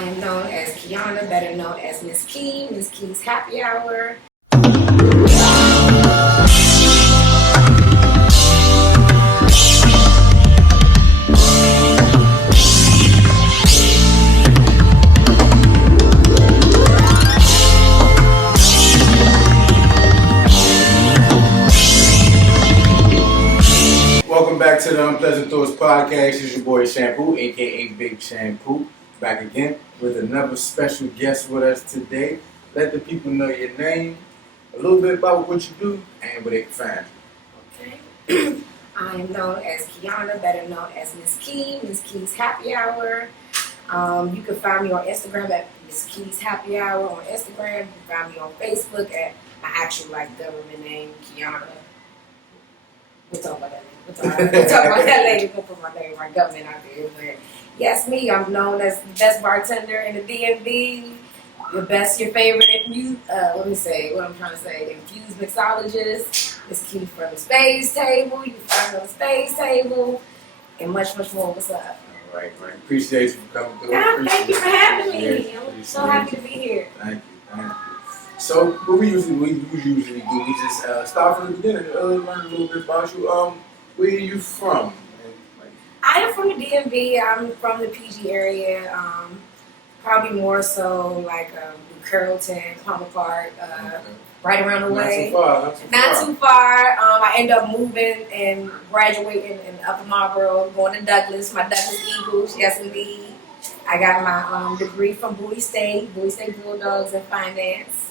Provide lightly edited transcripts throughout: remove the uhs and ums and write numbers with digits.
I am known as Kiana, better known as Miss Kees Happy Hour. Welcome back to the Unpleasant Thoughts Podcast. It's your boy Shampoo, aka Big Shampoo, back again with another special guest with us today. Let the people know your name, a little bit about what you do, and where they can find you. Okay. I am known as Kiana, better known as Miss Kees Happy Hour. You can find me on Instagram at Miss Kees Happy Hour on Instagram. You can find me on Facebook at my actual government name, Kiana. We'll talk about that later. We'll talk about that later. We'll put my name, my government out there. But yes, me. I'm known as the best bartender in the DMV. Your favorite. Let me say what I'm trying to say. Infused Mixologist. It's Kees from the Spadez table. You can find me on the Spadez table, and much, much more. What's up? All right. Appreciate you for coming through. Thank you for having me. I'm so happy to be here. Thank you. So, what we usually do, we just start from the beginning, learn a little bit about you. Where are you from? I am from the DMV. I'm from the PG area. Probably more so Carrollton, Palmer Park, right around the way. Not too far. I end up moving and graduating in Upper Marlboro, going to Douglas, my Douglas Eagles, yes indeed. I got my degree from Bowie State Bulldogs in finance.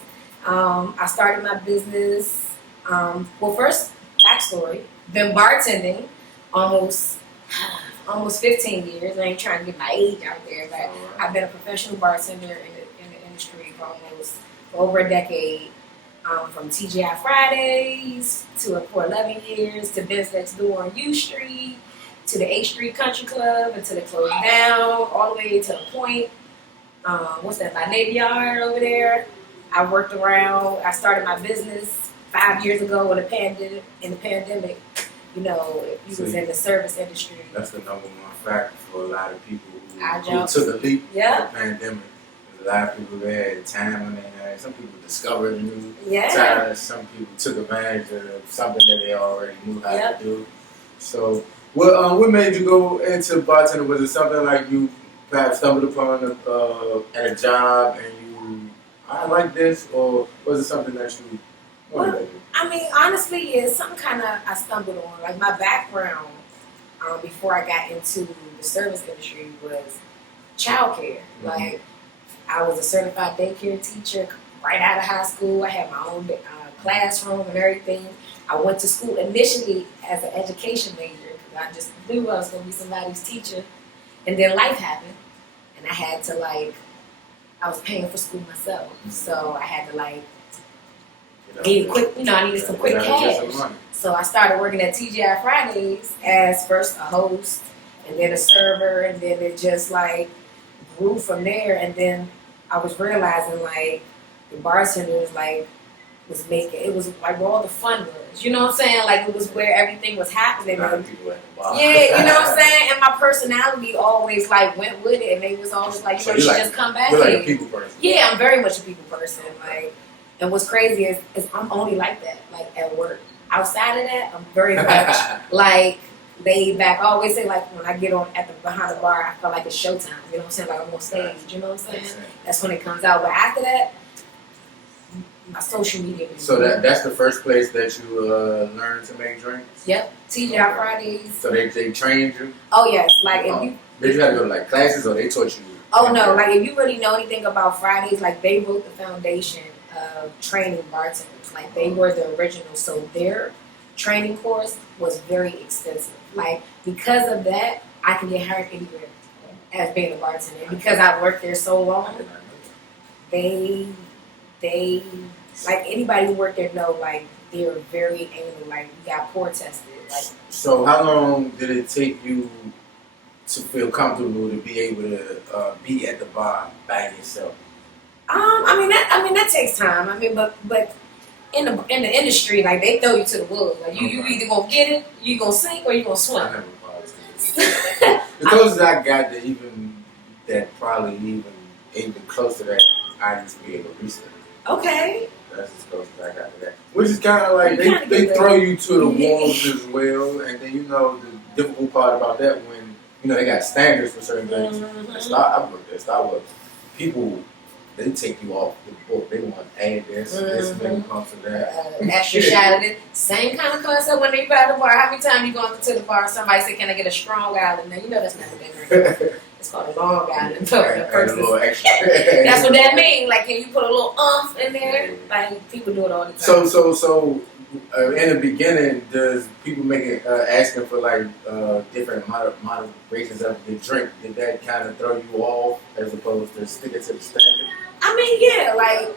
I started my business, first, backstory, been bartending almost 15 years. I ain't trying to get my age out there, but I've been a professional bartender in the industry for over a decade. From TGI Fridays for 11 years to Biz Next Door on U Street to the 8th Street Country Club until it closed down, all the way to the Point. By Navy Yard over there. I worked around. I started my business 5 years ago in the pandemic. You know, you was in the service industry. That's the number one factor for a lot of people who took a leap in the pandemic. There's a lot of people who had time on their hands. Some people discovered a new talent. Some people took advantage of something that they already knew how to do. So, what made you go into bartending? Was it something like you perhaps stumbled upon at a job and I like this, or was it something that you wanted to do? I mean, honestly, it's something kind of I stumbled on. Like my background before I got into the service industry was childcare. Mm-hmm. Like I was a certified daycare teacher right out of high school. I had my own classroom and everything. I went to school initially as an education major because I just knew I was going to be somebody's teacher. And then life happened, and I had to I was paying for school myself, so I had to get quick. I needed some quick cash. So I started working at TGI Fridays as first a host, and then a server, and then it just grew from there. And then I was realizing the bartenders was making it was where all the fun was. You know what I'm saying? It was where everything was happening. You know what I'm saying? And my personality always went with it, and they was always you should just come back you're here. A people person. Yeah, I'm very much a people person. And what's crazy is I'm only like that, at work. Outside of that, I'm very much laid back. I always say when I get on behind the bar, I feel like it's showtime. You know what I'm saying? I'm on stage. You know what I'm saying? That's when it comes out. But after that, my social media. So that's the first place that you learned to make drinks? Yep. TGI Fridays. So they trained you? Oh yes. If you did you have to go to classes or they taught you? Oh no, if you really know anything about Fridays, they wrote the foundation of training bartenders. They were the original, so their training course was very extensive. Because of that, I can get hired anywhere as being a bartender. Because I worked there so long, they anybody who worked there know they're very anal. We got pour tested. So how long did it take you to feel comfortable to be able to be at the bar by yourself? That takes time. But in the industry, they throw you to the wolves. You either gonna get it, you gonna sink, or you gonna swim. I never bartended. The closest I got to that probably even even close to that, I used to be a barista. Okay. That's as close as I got to that. Which is kind of like they throw you to the walls as well, and then the difficult part about that when they got standards for certain things. Mm-hmm. I worked at Starbucks. People, they take you off the book. They want to add this many pumps of that. Extra shot of it. Same kind of concept when they buy the bar. How many times you go to the bar? Somebody say, "Can I get a strong island?" Now that's not what they drink. It's called a long island. So a little extra. That's what that means. Like, can you put a little in there? Like, people do it all the time. So, in the beginning, does people make it asking for like different moderations of the drink? Did that kind of throw you off as opposed to sticking to the standard? I mean, yeah. Like,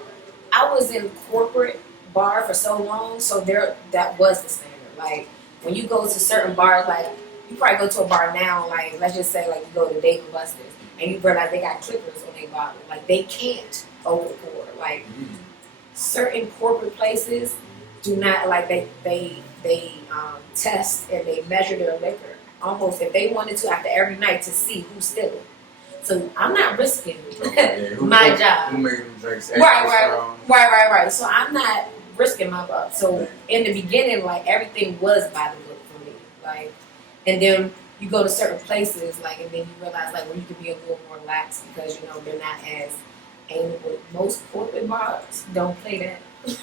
I was in corporate bar for so long, so that was the standard. Like, when you go to certain bars, like. You probably go to a bar now, like, let's just say, like, you go to Dave & Buster's, and you realize they got clippers on their bottle. Like, they can't overpour. Like, certain corporate places do not, like, they test and they measure their liquor. Almost, if they wanted to, after every night, to see who's stealing. So, I'm not risking my job. Who making them drinks extra strong? Right. So, I'm not risking my buck. So, in the beginning, like, everything was by the book for me. Like, and then you go to certain places, like, and then you realize, like, where you can be a little more lax because, they're not as anal. Most corporate bars don't play that.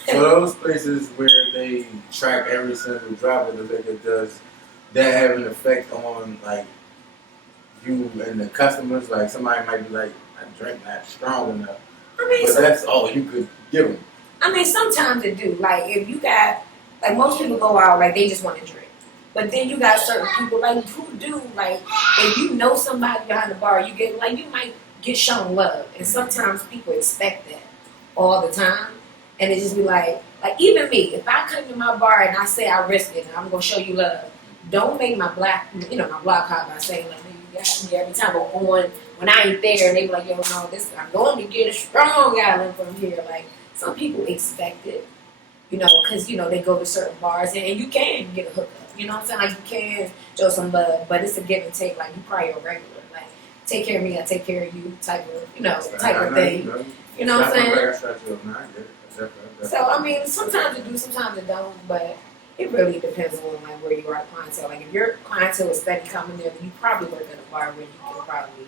So those places where they track every single drop of the liquor, does that have an effect on, like, you and the customers? Like, somebody might be like, I drink not strong enough. But that's all you could give them. I mean, sometimes it do. Like, if you got, like, most people go out, like, they just want to drink. But then you got certain people, like, who do, like, if you know somebody behind the bar, you might get shown love. And sometimes people expect that all the time. And it just be like even me, if I come to my bar and I say I risk it and I'm going to show you love, don't make my block hot by saying, like, you got me every time I'm going, when I ain't there, and they be like, yo, no, I'm going to get a strong island from here. Like, some people expect it, because, they go to certain bars and you can get a hookup. You know what I'm saying? Like, you can show some love, but it's a give and take. Like, you probably a regular. Like, take care of me, I take care of you type of thing. You know what I'm saying? So, I mean, sometimes it do, sometimes it don't, but it really depends on, like, where you are at clientele. Like, if your clientele is steady coming there, then you probably work at a bar where you can probably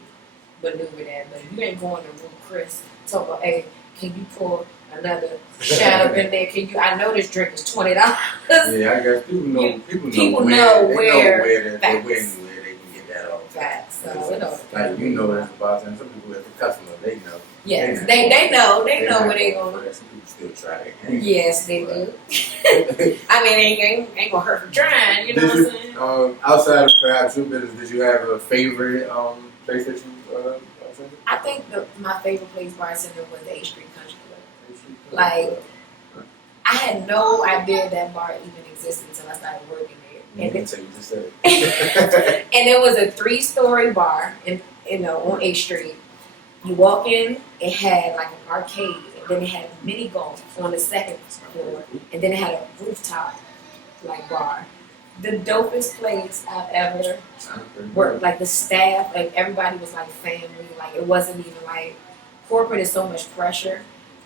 maneuver that. But if you ain't going to room Chris, talk about, hey, can you pour another shot up in there? I know this drink is $20. Yeah, I guess people know where they can get that off. Facts. So, that's a bartender. Some people, as a customer, they know. Yes, they know where they going. Some people still try it. Yes, they do. I mean, it ain't gonna hurt for trying. You know what I'm saying? Outside of perhaps your business, did you have a favorite place that you? I think my favorite place bartender was the 8th Street Country Club. Like, I had no idea that bar even existed until I started working there. And it was a 3-story bar, on 8th Street. You walk in, it had like an arcade, and then it had mini golf on the 2nd floor, and then it had a rooftop like bar. The dopest place I've ever worked. Like, the staff, like, everybody was like family. Like, it wasn't even like corporate is so much pressure.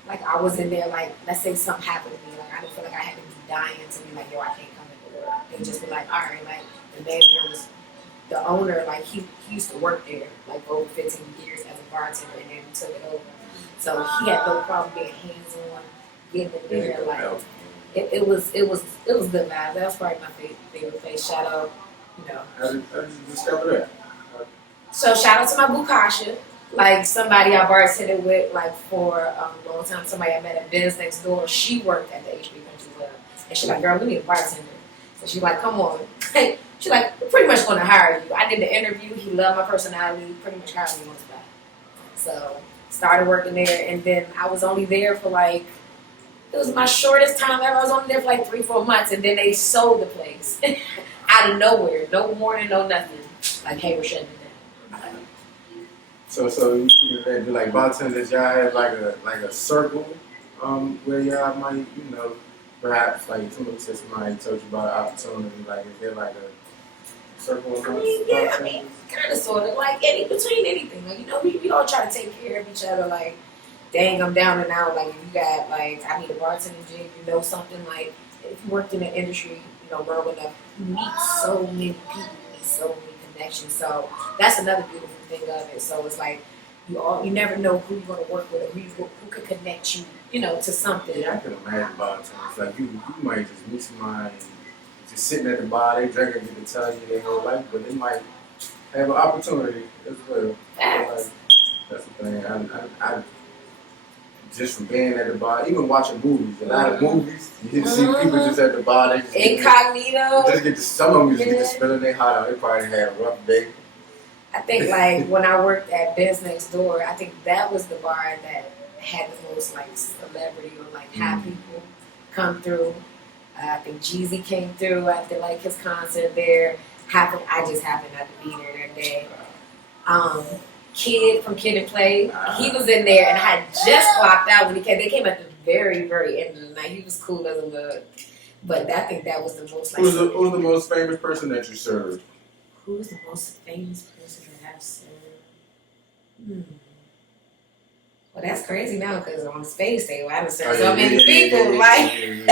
Like, I was in there, like, let's say something happened to me. Like, I didn't feel like I had to be dying to be like, yo, I can't come into work. They just be like, all right, like, the manager was, the owner, like, he used to work there, like, for over 15 years as a bartender, and then he took it over. So he had no problem being hands-on, getting in there, like, it was good vibes. That was probably my favorite place. Shout out, How did you discover that? So shout out to my boo Kasha. Like, somebody I bartended with, like, for a long time. Somebody I met at Ben's next door. She worked at the HP Country Club. And she's like, girl, we need a bartender. So she's like, come on. She's like, we're pretty much going to hire you. I did the interview. He loved my personality. Pretty much hired me on spot. So started working there. And then I was only there for, like, it was my shortest time ever. I was only there for like 3-4 months, and then they sold the place out of nowhere. No warning, no nothing. Like, hey, we're shutting it down. So you do like bartenders, y'all have like a circle where y'all might, perhaps like somebody told you about an opportunity. Like, is there like a I mean, kind of, sort of, like between anything. Like, you know, we all try to take care of each other. Like, dang, I'm down and out. Like, if you got, like, I need a bartending gig, you know, something like, if you worked in the industry, you know, long enough, you meet so many people, you meet so many connections. So that's another beautiful thing of it. So it's like, you never know who you're going to work with or who could connect you, you know, to something. Yeah, I can imagine bartenders. Like, you might just meet somebody just sitting at the bar, they drinking, get to tell you their whole life, but they might have an opportunity as well. Facts. That's the thing. I just from being at the bar, even watching movies. A lot of movies, you see people just at the bar. They incognito. Just get to, some of them just get to spilling their heart out. They probably had a rough day. I think, like, when I worked at Biz Next Door, I think that was the bar that had the most, like, celebrity or, like, high people come through. I think Jeezy came through after, like, his concert there. I just happened not to be there that day. Kid from Kid and Play, he was in there, and I had just clocked out when he came. They came at the very, very end of the night. He was cool as a mug. But I think that was the most, like... Who was the most famous person that you served? Who was the most famous person that I've served? Well, that's crazy now, because on the Spadez table, I done served so many people. I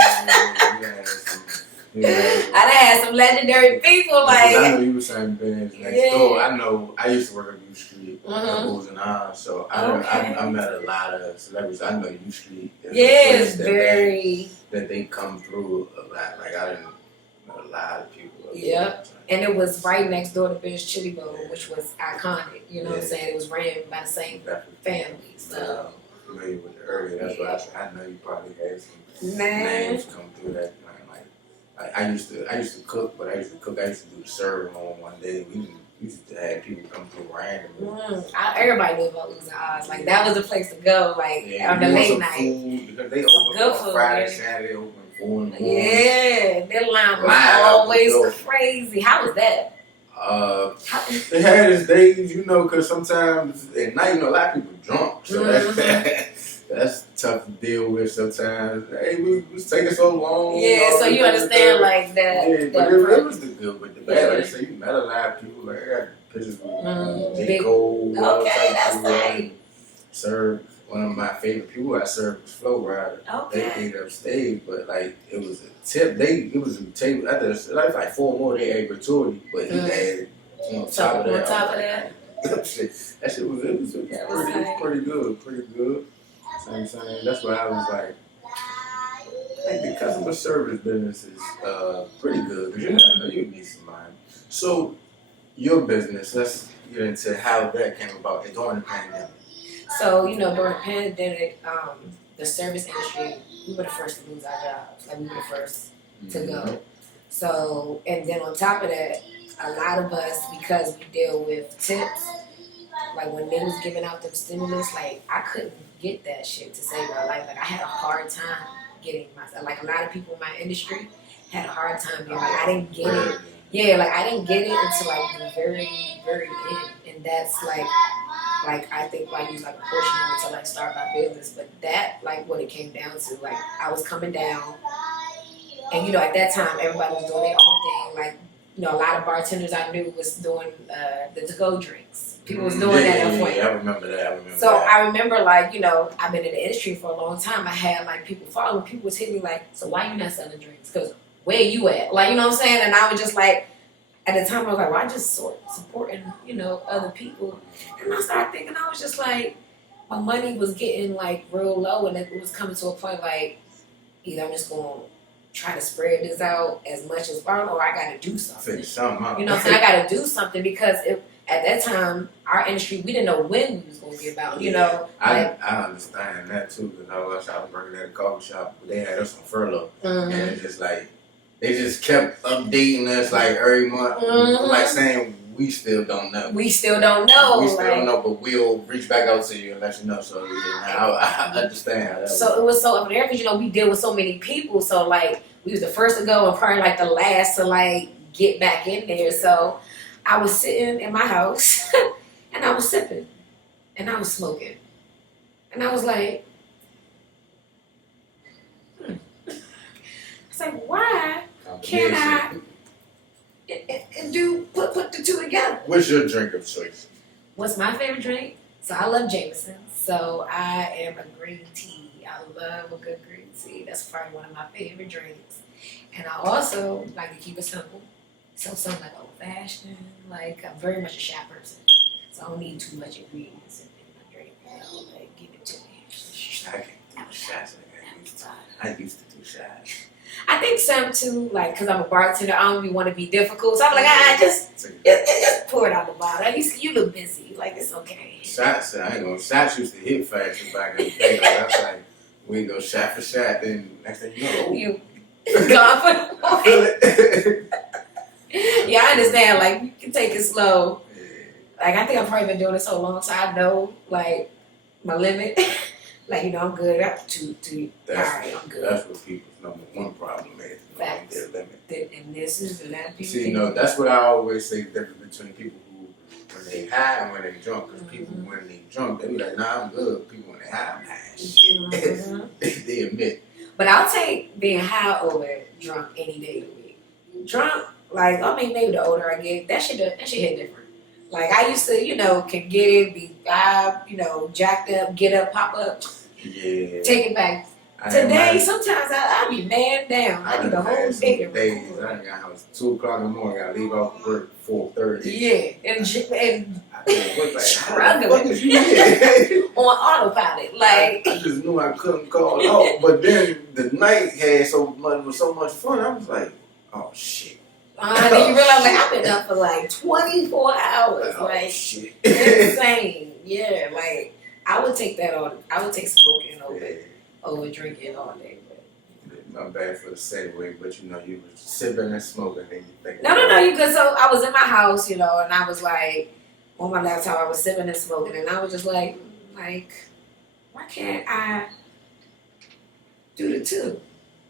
done had some legendary people. Like, I know you were saying Benz next door. I know I used to work on U Street, Bulls and Eyes, so I met a lot of celebrities. I know U Street. It's very that they come through a lot. Like, I didn't know a lot of people. Yep. And it was right next door to Ben's Chili Bowl, which was iconic. You know what I'm saying? It was ran by the same family. So familiar with it earlier. That's why I said I know you probably had some names come through that. I used to cook, but I used to do the serving on one day. We used to have people come through randomly. Everybody knew about Losing Odds. Like, that was the place to go. Like, on the late night. Food, because they open on Friday, Saturday, open 4 in the morning. Yeah, their line was always crazy. How was that? They had its days, you know, because sometimes at night, you know, a lot of people drunk, so that's tough to deal with sometimes. Hey, we taking so long. Yeah, so you understand, like, that. Yeah, but it was the good with the bad. Like I say, you met a lot of people. Like, I got pictures with J. Cole. Okay, that's nice. Served one of my favorite people I served was Flow Rider. Okay. They ate upstage, but, like, it was a tip. It was a table. I thought it was like 4 more they ate gratuity, but he had on top of that. That shit was pretty good. Same. That's why I was like, I think the customer service business is pretty good, because you never know, you need somebody. So, your business, let's get into how that came about during the pandemic. So, you know, during the pandemic, the service industry, we were the first to lose our jobs. Like, we were the first to go. So, and then on top of that, a lot of us, because we deal with tips, like, when they was giving out them stimulus, like, I couldn't get that shit to save my life. Like, I had a hard time getting myself. Like, a lot of people in my industry had a hard time getting, like, I didn't get it. Yeah, like, I didn't get it until, like, the very, very end. And that's, like I think I used, like, a portion of it to, like, start my business. But that, like, what it came down to, like, I was coming down. And, you know, at that time, everybody was doing their own thing. Like, you know, a lot of bartenders I knew was doing the to-go drinks. People was doing that at a point. Yeah, I remember that. I remember, like, you know, I've been in the industry for a long time. I had, like, people following. People was hitting me like, so why you not selling drinks? Because where you at? Like, you know what I'm saying? And I was just like, at the time, I was like, well, I just supporting, you know, other people. And I started thinking, I was just like, my money was getting, like, real low. And it was coming to a point, like, either I'm just going to try to spread this out as much as possible, or I got to do something. Finish something up. You know what I'm saying? I got to do something, because at that time, our industry, we didn't know when we was going to give out, you know. I understand that, too, because I was working at a coffee shop, but they had us on furlough. And it's just like, they just kept updating us, like, every month, like, saying, we still don't know. We still don't know, but we'll reach back out to you and let you know. So, I understand how that was. So, it was so up there, because, you know, we deal with so many people, so, like, we was the first to go and probably, like, the last to, like, get back in there. So, I was sitting in my house, and I was sipping, and I was smoking. And I was like, it's like, why can't I and do put the two together. What's your drink of choice? What's my favorite drink? So I love Jameson. So I am a green tea. I love a good green tea. That's probably one of my favorite drinks. And I also like to keep it simple. So something like old fashioned. Like I'm very much a shot person. So I don't need too much ingredients in my drink. Like give it to me. I can't do shots like I used to do shots. I think some too, like, because I'm a bartender, I don't really want to be difficult. So I'm like, just pour it out the bottle. You look busy. Like, it's okay. Shots, I ain't gonna, shots used to hit fast back in the day. Like, I was like, we go shot for shot, then next thing you know, you gone for the point. Yeah, I understand. Like, you can take it slow. Like, I think I've probably been doing it so long, so I know, like, my limit. Like, I'm good. I'm good. That's what people's number one problem is. Facts. Their limit. And this is a lot of people. See, that's what I always say, the difference between people who, when they high and when they drunk. Because people, when they drunk, they be like, nah, I'm good. People, when they high, I'm high. Shit. They admit. But I'll take being high over drunk any day of the week. Drunk, like, I mean, maybe the older I get, that shit hit different. Like, I used to, can get it, be, jacked up, get up, pop up, take it back. Today, sometimes I be man down. I need the whole day to record. I got house 2 o'clock in the morning, I leave off work 4:30. Yeah, and struggling on autopilot. Like, I just knew I couldn't call it off. But then the night had so much fun, I was like, oh, shit. Then you realize, like, I've been up for like 24 hours. Like, shit. Insane. Yeah, like, I would take smoking over drinking all day. But. Not bad for the segue, but you were sipping and smoking, then you think. No, you good. So I was in my house, and I was like, on my laptop, I was sipping and smoking, and I was just like, why can't I do the two?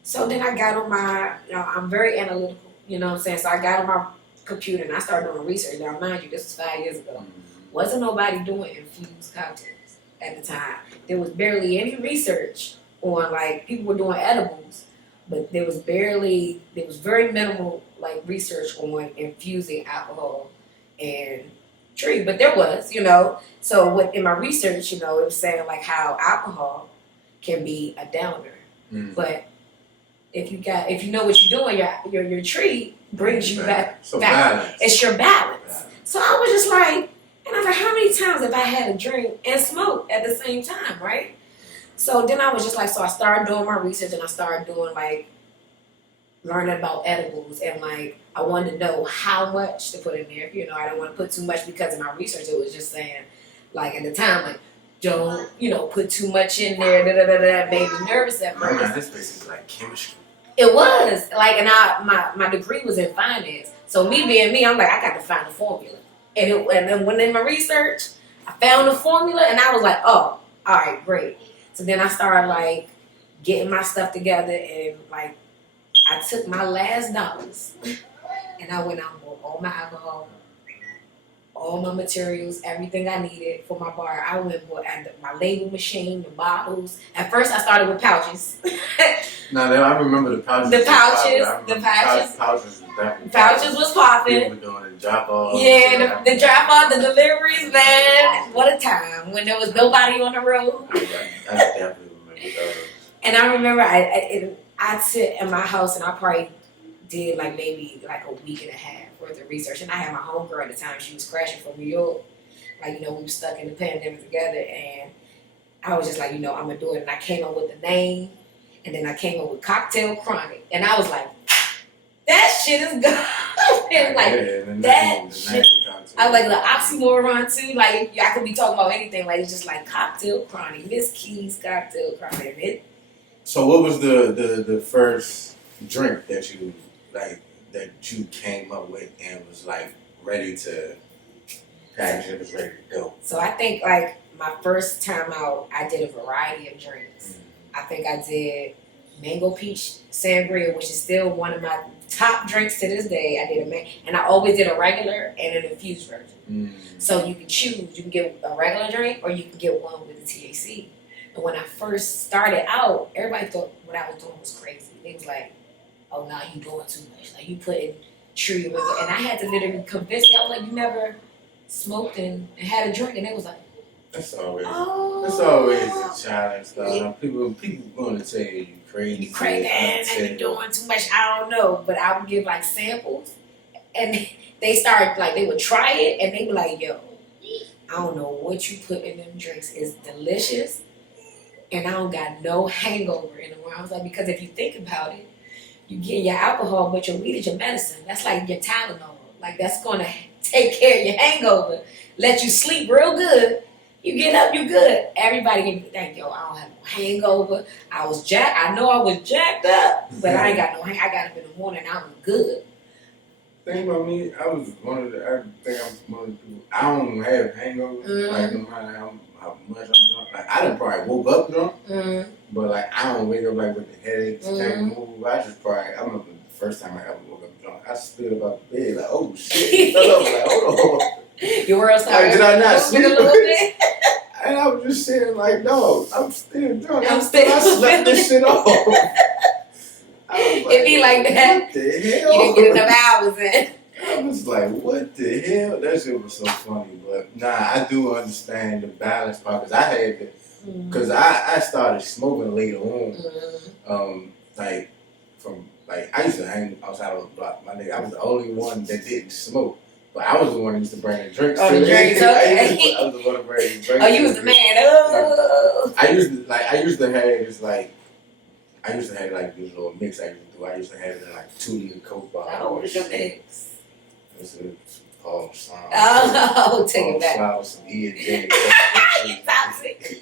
So then I got on my, I'm very analytical. You know what I'm saying? So I got on my computer and I started doing research. Now, mind you, this was 5 years ago. Mm-hmm. Wasn't nobody doing infused cocktails at the time. There was barely any research on, like, people were doing edibles, but there was very minimal, like, research on infusing alcohol and tree. But there was, So in my research, it was saying, like, how alcohol can be a downer. Mm-hmm. But if you know what you're doing, your tree brings you back. Balance. It's your balance. So I was just like, and I was like, how many times have I had a drink and smoke at the same time, right? So then I was just like, so I started doing my research and I started doing, like, learning about edibles, and, like, I wanted to know how much to put in there. I don't want to put too much because of my research. It was just saying, like, at the time, like, don't, put too much in there, It made me nervous at first. Man, this basically like chemistry. It was like, and my degree was in finance. So me being me, I'm like, I got to find a formula. And then when in my research, I found the formula, and I was like, oh, all right, great. So then I started, like, getting my stuff together, and, like, I took my last dollars and I went out and bought all my alcohol, all my materials, everything I needed for my bar. I went and bought my label machine, the bottles. At first, I started with pouches. No, I remember the pouches. The pouches. Pouches was popping. People were doing the drop off. Yeah, the drop off, the deliveries, man. What a time when there was nobody on the road. I definitely remember those. And I remember I'd sit in my house and I probably did maybe a week and a half worth of research. And I had my homegirl at the time. She was crashing from New York. We were stuck in the pandemic together. And I was just like, I'm going to do it. And I came up with the name. And then I came up with Cocktail Chronic. And I was like, that shit is good. That shit. I like the oxymoron too. Like, I could be talking about anything. Like, it's just like Cocktail Chronic. Miss Kees Cocktail Chronic. So what was the first drink that you came up with and was ready to package it, was ready to go? So I think my first time out, I did a variety of drinks. Mm-hmm. I think I did mango peach sangria, which is still one of my top drinks to this day. I did and I always did a regular and an infused version. Mm-hmm. So you can choose. You can get a regular drink or you can get one with the THC. And when I first started out, everybody thought what I was doing was crazy. They was like, oh, nah, you doing too much. Like, you putting tree. And I had to literally convince me. I was like, you never smoked and had a drink? And they was like, that's always a challenge, though. People going to say you crazy. You crazy and you're doing too much. I don't know. But I would give like samples. And they started, like, they would try it. And they were like, yo, I don't know what you put in them drinks. It's delicious. And I don't got no hangover anymore. I was like, because if you think about it, you get your alcohol, but your weed is your medicine. That's like your Tylenol. Like, that's going to take care of your hangover. Let you sleep real good. You get up, you good. Everybody can be like, yo, I don't have no hangover. I know I was jacked up, but I ain't got no hangover. I got up in the morning, I was good. Thing about me, I think I'm one of the people. I don't have hangovers. Like, no matter how much I'm drunk. Like, I done probably woke up drunk, but like, I don't wake up like with the headaches, can't move. I remember the first time I ever woke up drunk, I stood up out the bed like, oh shit. I was like, hold on. Your world started. Like, did I not sleep? A little bit? And I was just saying, like, no, I'm still drunk. I slept this shit off. It be like that. What the hell? You didn't get enough hours in. I was like, what the hell? That shit was so funny. But nah, I do understand the balance part because I had to, because I started smoking later on. I used to hang outside on the block. My nigga, I was the only one that didn't smoke. But I was the one that used to bring the drinks. Oh, the drinks, okay. I was the one to bring the drinks. Oh, you was the man. Oh. I used to have like this little mix I used to do. I used to have it in like 2-liter Coke bottle. Oh, what was your mix? It's a Paul Slime. Oh, take it back. Some E&J. You toxic.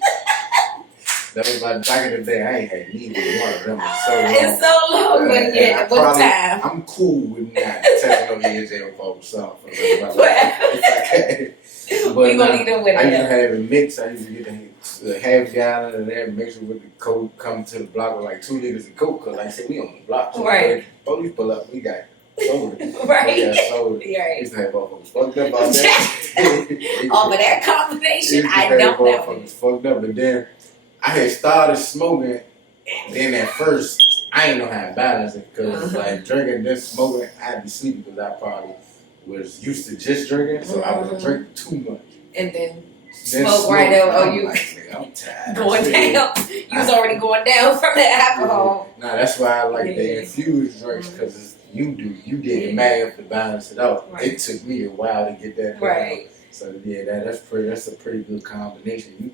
That was like back in the day. I ain't had neither one of them in so long. It's so long, but yeah, what time? I'm cool with not taking no E&J or Paul Slime for the But we gonna leave them with it. I used to have a mix. I used to get a half gallon of that, mix it with the Coke, come to the block with like 2 liters of Coke. Cause like I said, we on the block. So right. Police pull up, we got soda. Right. We got soda. Right. I used to have motherfuckers fucked up about that. Oh, but that combination, I don't know. Motherfuckers fucked up, but then I had started smoking. Then at first, I didn't know how to balance it because like drinking then smoking, I'd be sleepy because I probably was used to just drinking, so I would drink too much. And then smoke right there. Oh, you I'm tired. Going down. You was already going down from the alcohol. Yeah. Nah, that's why I like the infused drinks because you get mad to balance it out. Right. It took me a while to get that. Right. So yeah, that's a pretty good combination.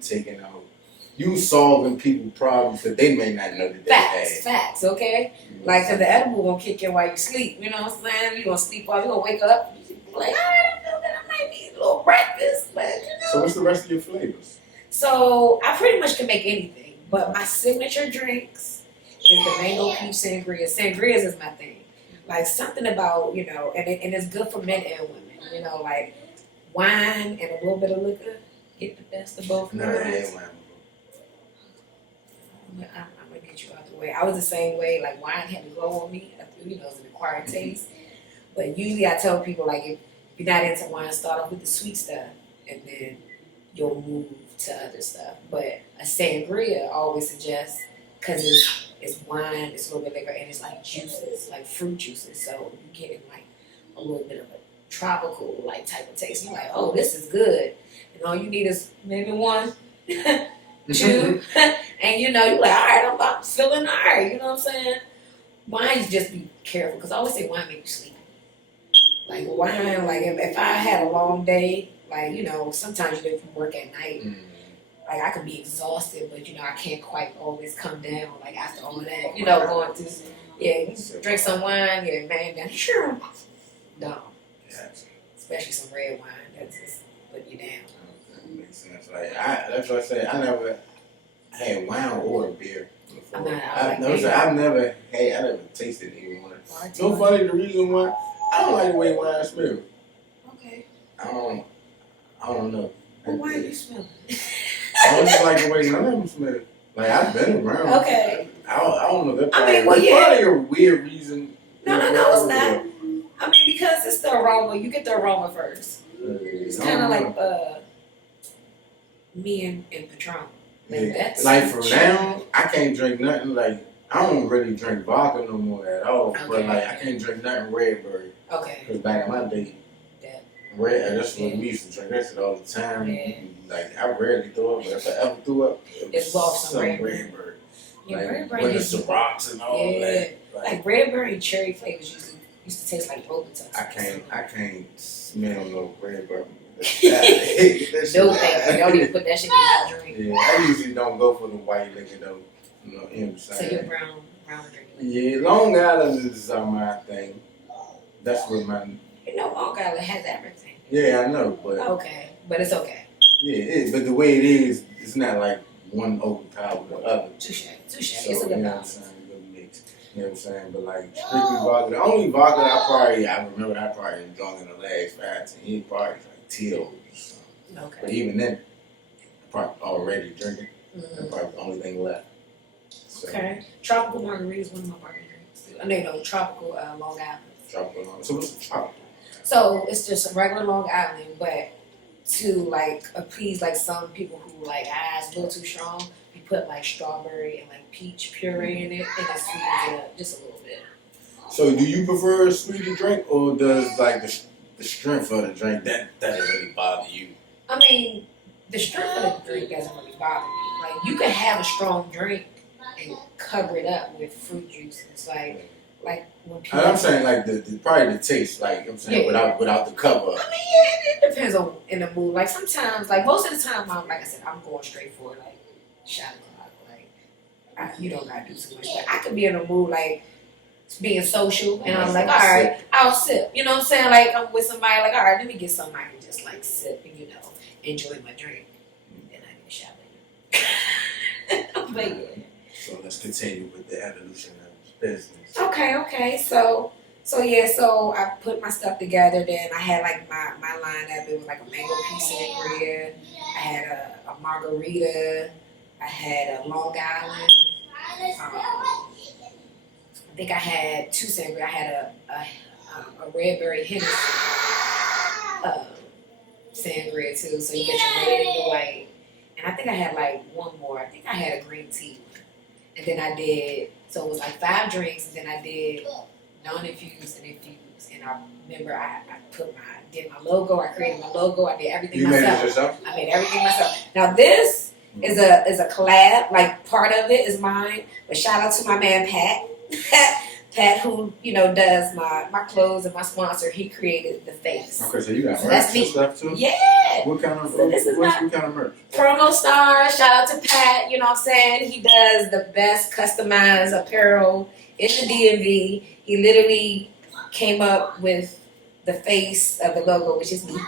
You solving people's problems that they may not know that they had. Facts, okay? Like, because the edible gonna kick in while you sleep, you know what I'm saying? You gonna sleep off, you gonna wake up, you like, I don't know that I might need a little breakfast, but you know. So what's the rest of your flavors? So, I pretty much can make anything, but my signature drinks is the mango peach sangria. Sangrias is my thing. Like, something about, you know, and it's good for men and women, you know, like wine and a little bit of liquor, get the best of both worlds. No, I ain't wine. I'm gonna get you out the way. I was the same way. Like wine had to grow on me. You know, it's an acquired taste. But usually I tell people like if you're not into wine, start off with the sweet stuff, and then you'll move to other stuff. But a sangria I always suggest because it's wine, it's a little bit liquor, and it's like juices, like fruit juices. So you're getting like a little bit of a tropical like type of taste. You're like, oh, this is good, and all you need is maybe one. 2, and you know, you're like, all right, I'm feeling all right, you know what I'm saying? Wine, just be careful, because I always say wine make you sleepy. Like wine, like if I had a long day, like, you know, sometimes you work at night, like I could be exhausted, but you know, I can't quite always come down, like after all of that, you know, going through, drink some wine, man, down, sure, no. Especially some red wine, that's just put you down. Makes sense. Like that's what I say. I never had wine or beer before. I've never tasted either one. So funny, the reason why I don't like the way wine smells. Okay. I don't know. Well, why do you smell? I don't just like the way none of them smell. Like I've been around. Okay. I don't know. That's probably a weird reason. No, it's not. I mean, because it's the aroma. You get the aroma first. It's kind of like me and Patron. Like from now, I can't drink nothing like I don't really drink vodka no more at all. Okay. But like I can't drink nothing redberry. Okay. Because back in my day, that's what we used to drink that shit all the time. Yeah. Like I rarely throw up, but if I ever threw up, it was some redberry. Yeah, like redberry. When it's the rocks and all that. Like redberry and cherry flavors used to taste like Robitussin. I can't smell no redberry. No, thank you. Y'all need to put that shit in my drink. Yeah, I usually don't go for the white liquor though. You know, so you're brown drink. Yeah, Long Island is my thing. That's what my. You know, Long Island has everything. Yeah, I know, but. Okay, but it's okay. Yeah, but the way it is, it's not like one overpower with the other. Touche. So, it's a good balance. You know what I'm saying? But like strictly vodka, the only vodka I remember I probably drunk in the last 5 to 10 parties like Tito's. Okay. But even then, I probably already drinking. That's probably the only thing left. So. Okay. Tropical margarita is one of my margarita drinks. No, tropical Long Island. Tropical Long Island. So what's tropical? So it's just a regular Long Island, but to like appease like some people who like it's a little too strong, we put like strawberry and like peach puree in it and it sweetens it up just a little bit. So do you prefer a sweeter drink or does like the strength of the drink that doesn't really bother you? I mean, the strength of the drink doesn't really bother me. Like you can have a strong drink and cover it up with fruit juice. It's like when people. I'm saying like probably the taste, like I'm saying without the cover. I mean, it depends on in the mood. Like sometimes, like most of the time, like I said, I'm going straight for like shot o'clock. Like you don't gotta do too much. But I could be in a mood like being social, and I'm like, all right, I'll sip. You know what I'm saying? Like I'm with somebody, like all right, let me get something I can just like sip and enjoy my drink, and then I get a shot later. But yeah. So let's continue with the evolution of business. Okay. So I put my stuff together. Then I had like my lineup. It was like a mango peach sangria. I had a margarita. I had a Long Island. I think I had 2 sangria. I had a red berry Hennessy sangria too. So you get your red and your white. And I think I had like one more. I think I had a green tea one. And then I did, so it was like 5 drinks, and then I did non-infused and infused. And I remember I did my logo, I created my logo, I did everything myself. You made it yourself? I made everything myself. Now this is a collab, like part of it is mine, but shout out to my man Pat. Pat, who does my clothes and my sponsor, he created the face. Okay, so you got merch and stuff too? Yeah. What kind of what kind of merch? Promo Star. Shout out to Pat. You know what I'm saying? He does the best customized apparel in the DMV. He literally came up with the face of the logo, which is me.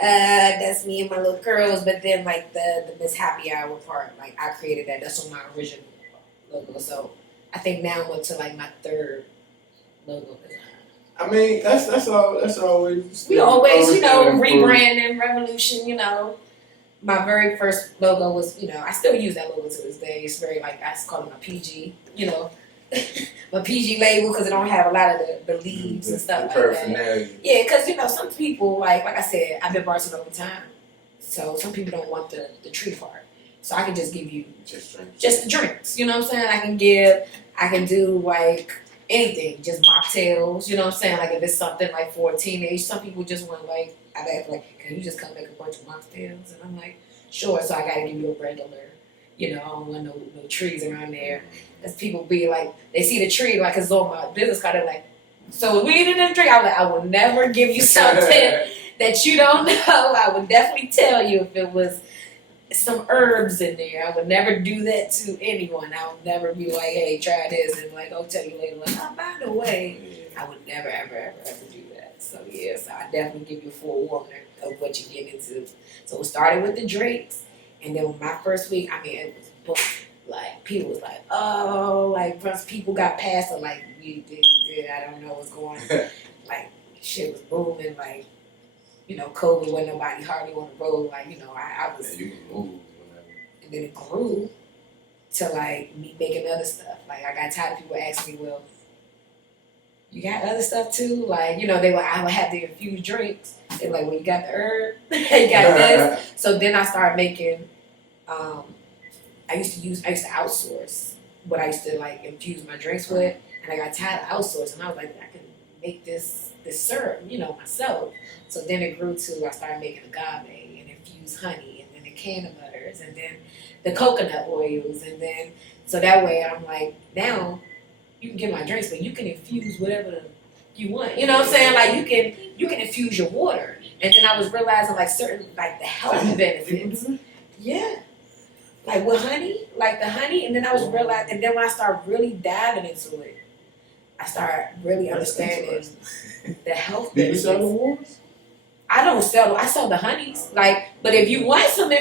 That's me and my little curls. But then like the Miss Happy Hour part, like I created that. That's on my original logo. So I think now I'm up to like my 3rd logo design. I mean, that's always. We always rebrand and revolution. My very first logo was, I still use that logo to this day. It's very like I call it my PG. My PG label because it don't have a lot of the leaves and stuff like that. Yeah, because some people like I said, I've been bartending all the time, so some people don't want the tree part. So I can just give you just the drinks. You know what I'm saying? I can do like anything, just mocktails. You know what I'm saying? Like if it's something like for a teenage, some people just want like, I'd ask like, can you just come make a bunch of mocktails? And I'm like, sure. So I gotta give you a regular. I don't want no trees around there. Because people be like, they see the tree like it's on my business card. They're like, so weed in this drink? I was like, I will never give you something that you don't know. I would definitely tell you if it was some herbs in there. I would never do that to anyone. I would never be like, hey, try this, and like, I'll tell you later. Like, oh, by the way, I would never, ever do that. So I definitely give you a forewarning of what you get into. So it started with the drinks, and then my first week, it was boom. Like people was like, oh, like once people got past it, like we did, I don't know what's going on. Like shit was booming, like. COVID wasn't nobody hardly on the road. Like, I was. Yeah, you can move. And then it grew to like me making other stuff. Like I got tired of people asking me, well, you got other stuff too? Like, I would have the infused drinks. They were like, well, you got the herb, you got this. So then I started making. I used to outsource what I used to like infuse my drinks with, and I got tired of outsourcing. I was like, I can make this syrup, myself. So then it grew to I started making agave and infused honey, and then the canna butters, and then the coconut oils, and then so that way I'm like, now you can get my drinks, but you can infuse whatever you want. You know what I'm saying? Like you can infuse your water, and then I was realizing like certain like the health benefits. Yeah. Like with honey, like the honey, and then I was realizing, and then when I started really diving into it, I started really understanding the health benefits. Do you sell the waters? I don't sell. I sell the honeys. Like, but if you want some, I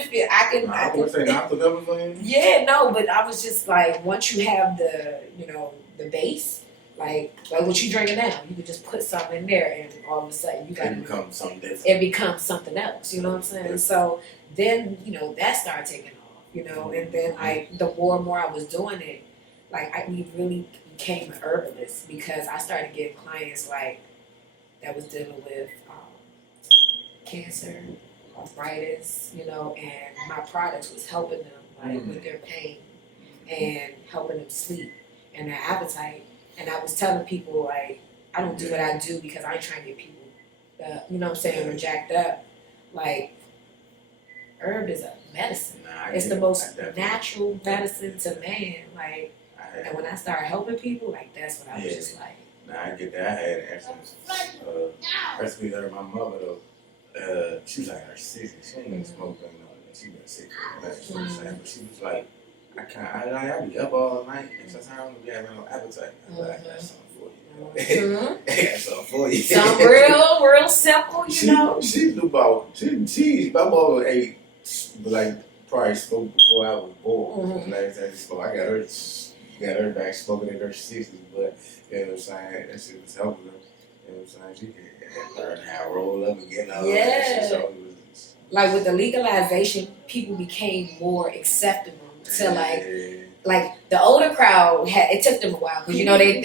can. I would say not the devil's lane. Yeah, no, but I was just like, once you have the, the base, like what you drinking now, you could just put something in there, and all of a sudden you got it becomes something different. It becomes something else. You know what I'm saying? So then, that started taking off. And then the more and more I was doing it, we really became an herbalist because I started getting clients that was dealing with cancer, arthritis, and my products was helping them with their pain and helping them sleep and their appetite. And I was telling people I don't do what I do because I ain't trying to get people, or jacked up. Herb is a medicine. It's the most natural medicine to man. And when I started helping people, that's when I was just like. I get that. I had essence. Recipe that my mother though. She was like in her 60s. She ain't been smoking. She been sick for that. You know what I'm saying? But she was like, I be up all night, and sometimes I don't be having no appetite. I was like, I got something for you. I got something for you. Something real simple, She knew about. My mother ate. Probably spoke before I was born. Last time she spoke, I got her back smoking in her 60s, but you know what I'm saying, that shit was helping her. You know what I'm saying? She could learn how to roll up and get all that shit. So it was with the legalization, people became more acceptable to the older crowd it took them a while because they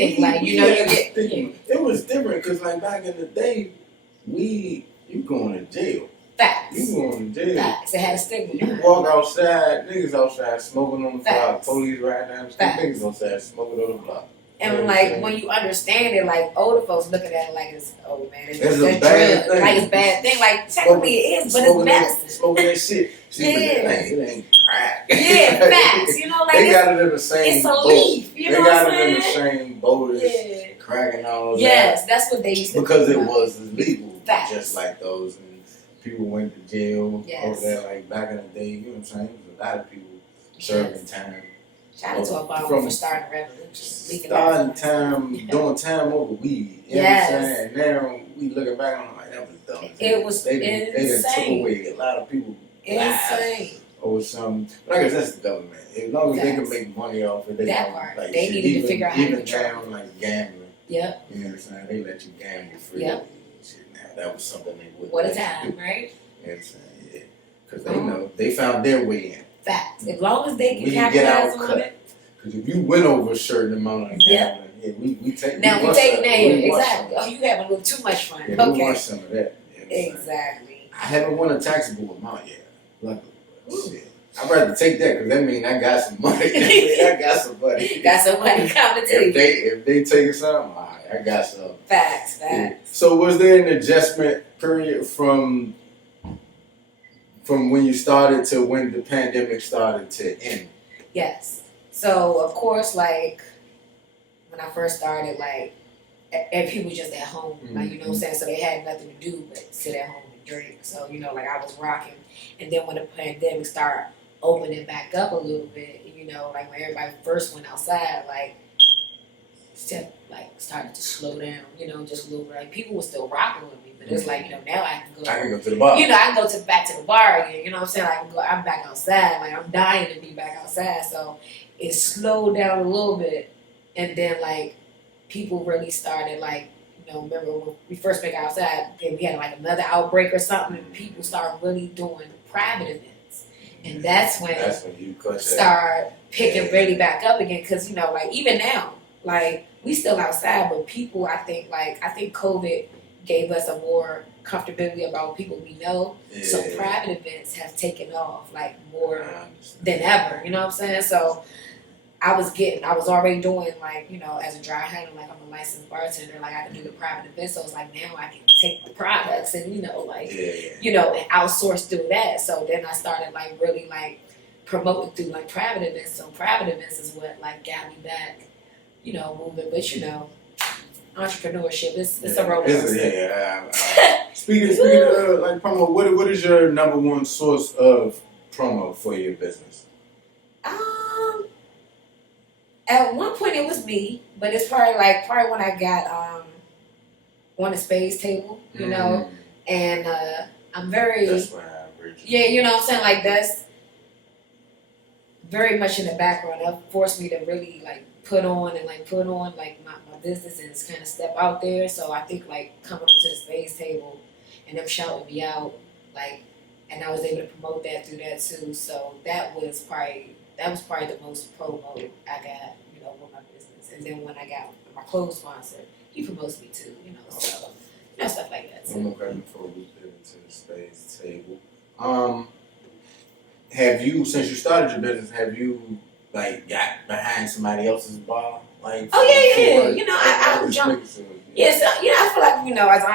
think it was different because back in the day, you going to jail. Facts. You going to jail. Facts. It had a stigma. You walk outside, niggas outside smoking on the block. Police right down the street, niggas outside smoking on the block. And when you understand it, older folks looking at it like it's it's a bad thing. It's a bad thing. Technically it is, but it's medicine. Smoking that shit. It ain't crack. Yeah, facts. they got it in the same it's a boat. leaf. They got it in the same boat as crack and all that. Yes, that's what they used to because it was illegal. Facts. Just like those. People went to jail over there, back in the day. You know what I'm saying? There was a lot of people serving time. Shout out to Obama for starting a revolution. Starting time, doing time over weed. You know what I'm saying? Now we looking back on it that was dumb. It was insane. They done took away a lot of people. Insane. Over some, but I guess that's the government. As long as they can make money off it, they needed to figure out how to control. Even now, gambling. Yep. You know what I'm saying? They let you gamble free. Yep. That was something they wouldn't. What a time, right? You know what I'm saying? Yeah. Because they know they found their way in. Facts. As long as they can capitalize on it. Because if you went over a certain amount of gambling, we take now we take exactly. Oh, you having a little too much fun. Yeah, we want some of that. You know exactly. I haven't won a taxable amount yet. Luckily. I'd rather take that because that means I got some money. I got some money. Got some money coming to you. If they take something, all right, I got some. Facts. Yeah. So was there an adjustment period from when you started to when the pandemic started to end? Yes. So of course, when I first started, and people just at home, you know what I'm saying? So they had nothing to do but sit at home and drink. So, I was rocking. And then when the pandemic started opening back up a little bit, when everybody first went outside, step started to slow down, just a little bit. People were still rocking with me, but it's now I can go to the bar. I can go back to the bar again, you know what I'm saying? I'm back outside, I'm dying to be back outside. So it slowed down a little bit, and then people really started remember when we first went outside, and we had another outbreak or something, and people started really doing private events, and that's when you start picking really back up again. Because even now, we still outside, but people, I think COVID gave us a more comfortability about people we know. Yeah. So private events have taken off more than ever. You know what I'm saying? So I was already doing like, you know, as a dry handler, like I'm a licensed bartender, like I can do the private events. So it's like now I can take the products and, you know, like, you know, and outsource through that. So then I started like really like promoting through like private events. So private events is what like got me back, you know, moving. But you know, entrepreneurship, it's a roller coaster. Speaking of like promo, what is your number one source of promo for your business? At one point it was me, but it's probably when I got on the Spadez table, you know, and I'm very that's why I read you. Yeah, you know what I'm saying? Like that's very much in the background. That forced me to really like put on like my business and just kind of step out there. So I think like coming onto the Spadez table and them shouting me out, like, and I was able to promote that through that too. So that was probably the most promo I got, you know, with my business. And then when I got my clothes sponsor, he promotes me too, you know, so you know, stuff like that too. One more question before we get into the Spadez table. Have you, since you started your business, have you like got behind somebody else's bar? Like, yeah. You know, I would jump. Yeah, so, you know, I feel like, you know, as an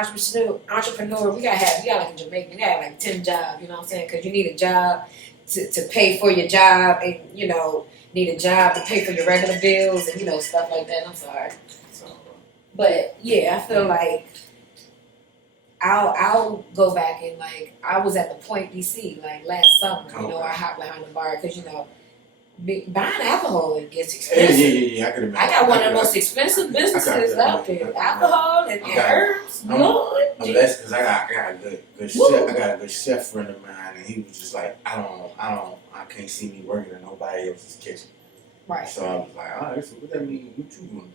entrepreneur, we got like in Jamaica, we got like 10 jobs, you know what I'm saying? Because you need a job to pay for your job, and, you know, need a job to pay for your regular bills and, you know, stuff like that. I'm sorry. But, yeah, I feel like I'll go back and, like, I was at the Point DC, like, last summer, you know, I hopped behind the bar because, you know, buying alcohol, it gets expensive. Yeah, I can imagine. I got one of the most expensive businesses out there. Alcohol and herbs, blood. That's because I got a good chef. I got a good chef friend of mine, and he was just like, I can't see me working in nobody else's kitchen. Right. So I was like, all right, so what that mean? What you gonna do?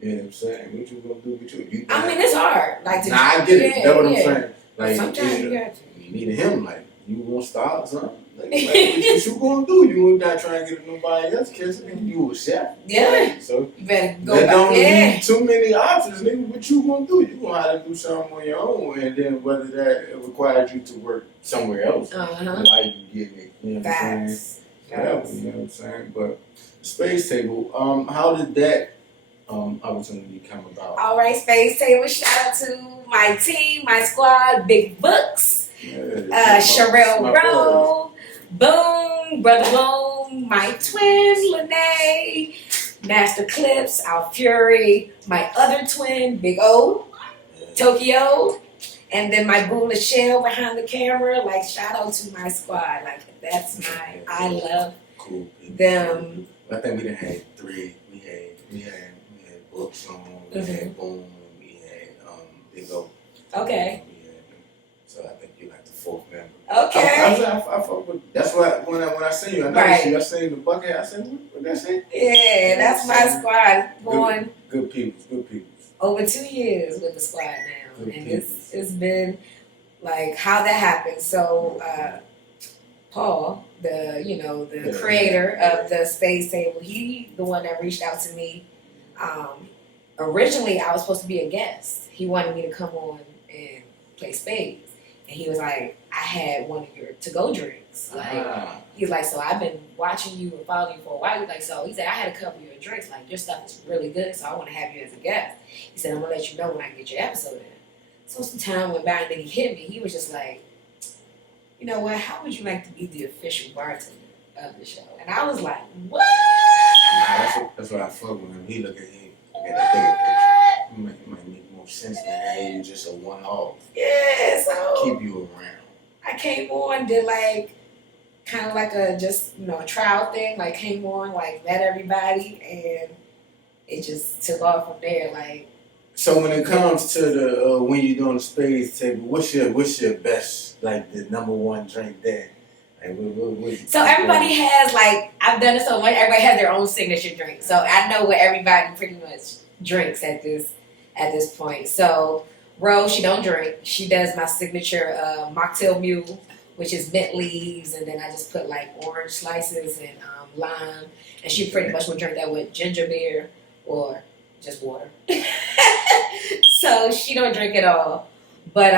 You know what I'm saying? What you gonna do with you? I mean, it's hard. Like, I get it. That's what I'm saying. Like, sometimes you got to. You need him. Like, you gonna start something? Like, what you gonna do? You not trying to get nobody else's kitchen. You a chef. Yeah. So you better go there back. Don't need too many options, nigga. What you gonna do? You gonna have to do something on your own, and then whether that requires you to work somewhere else, why you getting it? You know what I'm saying? Whatever, you know what I'm saying? But the Spadez table, how did that opportunity come about? All right, Spadez table. Shout out to my team, my squad, Big Books, Sherelle Rowe, Boom, Brother Boom, my twin, Lene, Master Clips, Al Fury, my other twin, Big O, Tokyo, and then my boo Michelle behind the camera. Like, shout out to my squad. Like, I love them. I think we done had 3. We had Books on, we had Boom, we had Big O. Okay. So I think you're like the 4th member. Okay. I fuck with. That's why when I seen you, I noticed you. I seen the bucket. I said, "What that's it?" Yeah, that's my squad. Going good people. Over 2 years with the squad now, and it's been like how that happened. So Paul, the creator of the Spadez table, he the one that reached out to me. Originally, I was supposed to be a guest. He wanted me to come on and play spades. And he was like, I had one of your to-go drinks. Like, he's like, so I've been watching you and following you for a while. He's like, so he said, I had a couple of your drinks. Like, your stuff is really good, so I want to have you as a guest. He said, I'm going to let you know when I get your episode in. So some time went by, and then he hit me. He was just like, you know what, how would you like to be the official bartender of the show? And I was like, what? Nah, that's what I fuck with him. He look at that bigger picture. It might make more sense than having you just a one-off. Yeah, so keep you around. I came on, did like kind of like a trial thing. Like came on, like met everybody, and it just took off from there. Like, so when it comes to the when you're doing the Spadez table, what's your best, like the number one drink there? So everybody has, like, I've done it so much, everybody has their own signature drink. So I know what everybody pretty much drinks at this point. So Rose, she don't drink. She does my signature mocktail mule, which is mint leaves, and then I just put like orange slices and lime. And she pretty much would drink that with ginger beer or just water. So she don't drink at all. But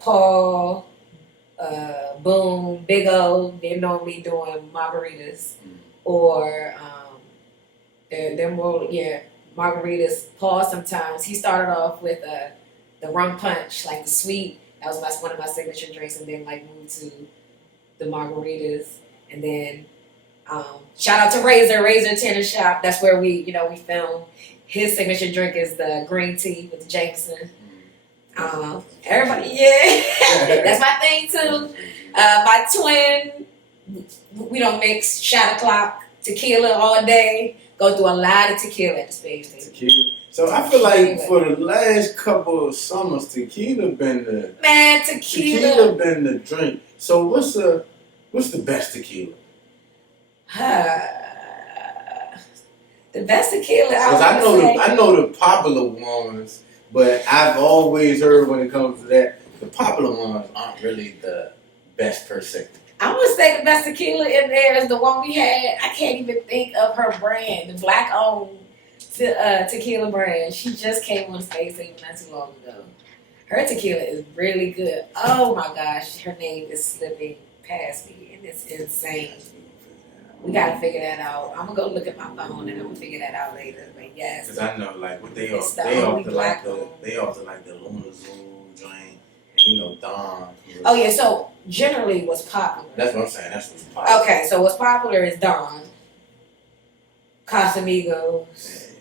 Paul, Boom, Big O, they're normally doing margaritas. or they're more margaritas. Paul sometimes he started off with the rum punch, like the sweet. That was one of my signature drinks, and then like moved to the margaritas, and then shout out to Razor Tanner Shop. That's where we film. His signature drink is the green tea with the Jameson. Everybody, that's my thing too. My twin, we don't mix shot o'clock tequila all day. Go through a lot of tequila at the space station. Tequila. So I feel like for the last couple of summers, tequila been the tequila been the drink. So what's the best tequila? The best tequila. Because I know the popular ones, but I've always heard when it comes to that, the popular ones aren't really the best per se. I'm gonna say the best tequila in there is the one we had. I can't even think of her brand, the black-owned tequila brand. She just came on Space Haven not too long ago. Her tequila is really good. Oh my gosh, her name is slipping past me, and it's insane. We gotta figure that out. I'm gonna go look at my phone and I'm gonna figure that out later. But yes, because I know like what they off to like the Luna Zoo joint, and Don. Oh yeah, so generally what's popular. That's what I'm saying. That's what's popular. Okay, so what's popular is Don, Casamigos.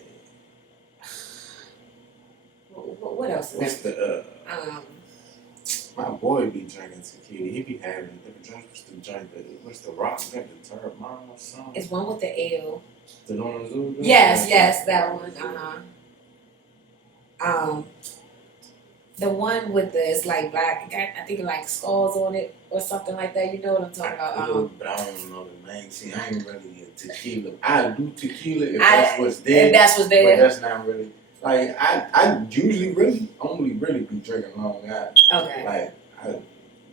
What else? What's the my boy be drinking tequila. He be having what's the rock drink, the Turban or something? It's one with the L. The Luna Zoo? Yes, that one. The one with it's like black. I think like skulls on it or something like that. You know what I'm talking about? But I don't know the name. See, I ain't really a tequila. I do tequila if that's what's there. If that's what's there. But that's not really. Like, I usually only be drinking Long Island. Okay. Like, I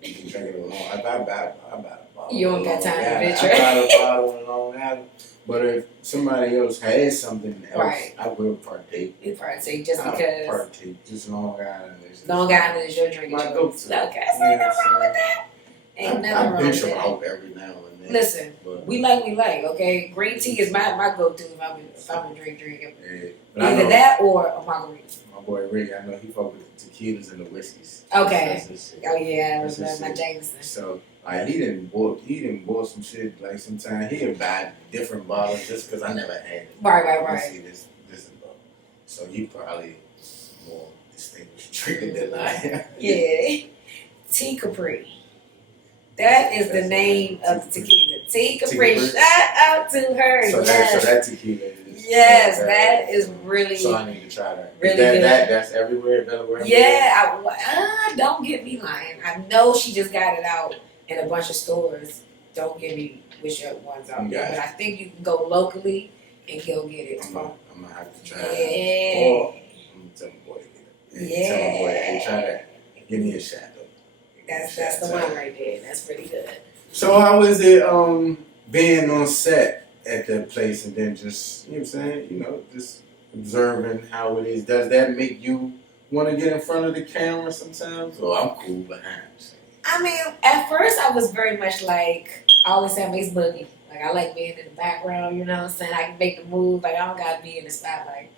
be drinking a Long Island. I buy a bottle. You don't got time to venture. I buy a bottle of Long Island. But if somebody else has something else, right, I will partake. You partake just because. Partake. Just Long Island. Long Island is your drink. My go-to. Okay, so ain't nothing wrong with that. Ain't nothing wrong with that. I venture out every now and then. Listen, we like, okay? Green tea is my go-to if I'm a drink. Either that or a margarita. My boy Rick, I know he fuck with the tequilas and the whiskeys. Okay. Oh yeah, I remember my Jameson. So like he didn't bought some shit like sometimes he'll buy different bottles just because I never had it. Right. See this is a bottle. So he probably more distinguished drinker than I am. Yeah. Tea Capri. That is the name of the tequila. Tea Capri. Shout out to her. So that tequila is. Yes, that is really. So I need to try that. Really good. That's everywhere, Delaware. Yeah, don't get me lying. I know she just got it out in a bunch of stores. Don't get me which ones out there, but I think you can go locally and go get it. I'm gonna have to try it. Or I'm gonna tell my boy to get it. Tell my boy, hey, try that. Give me a shot though. That's the one right there. That's pretty good. So how is it being on set at that place and then just, what I'm saying, just observing how it is? Does that make you want to get in front of the camera sometimes? Or I'm cool behind. I mean, at first I was very much like, I always say I'm Ace Boogie. Like, I like being in the background, you know what I'm saying? I can make the move. Like, I don't got to be in the spotlight.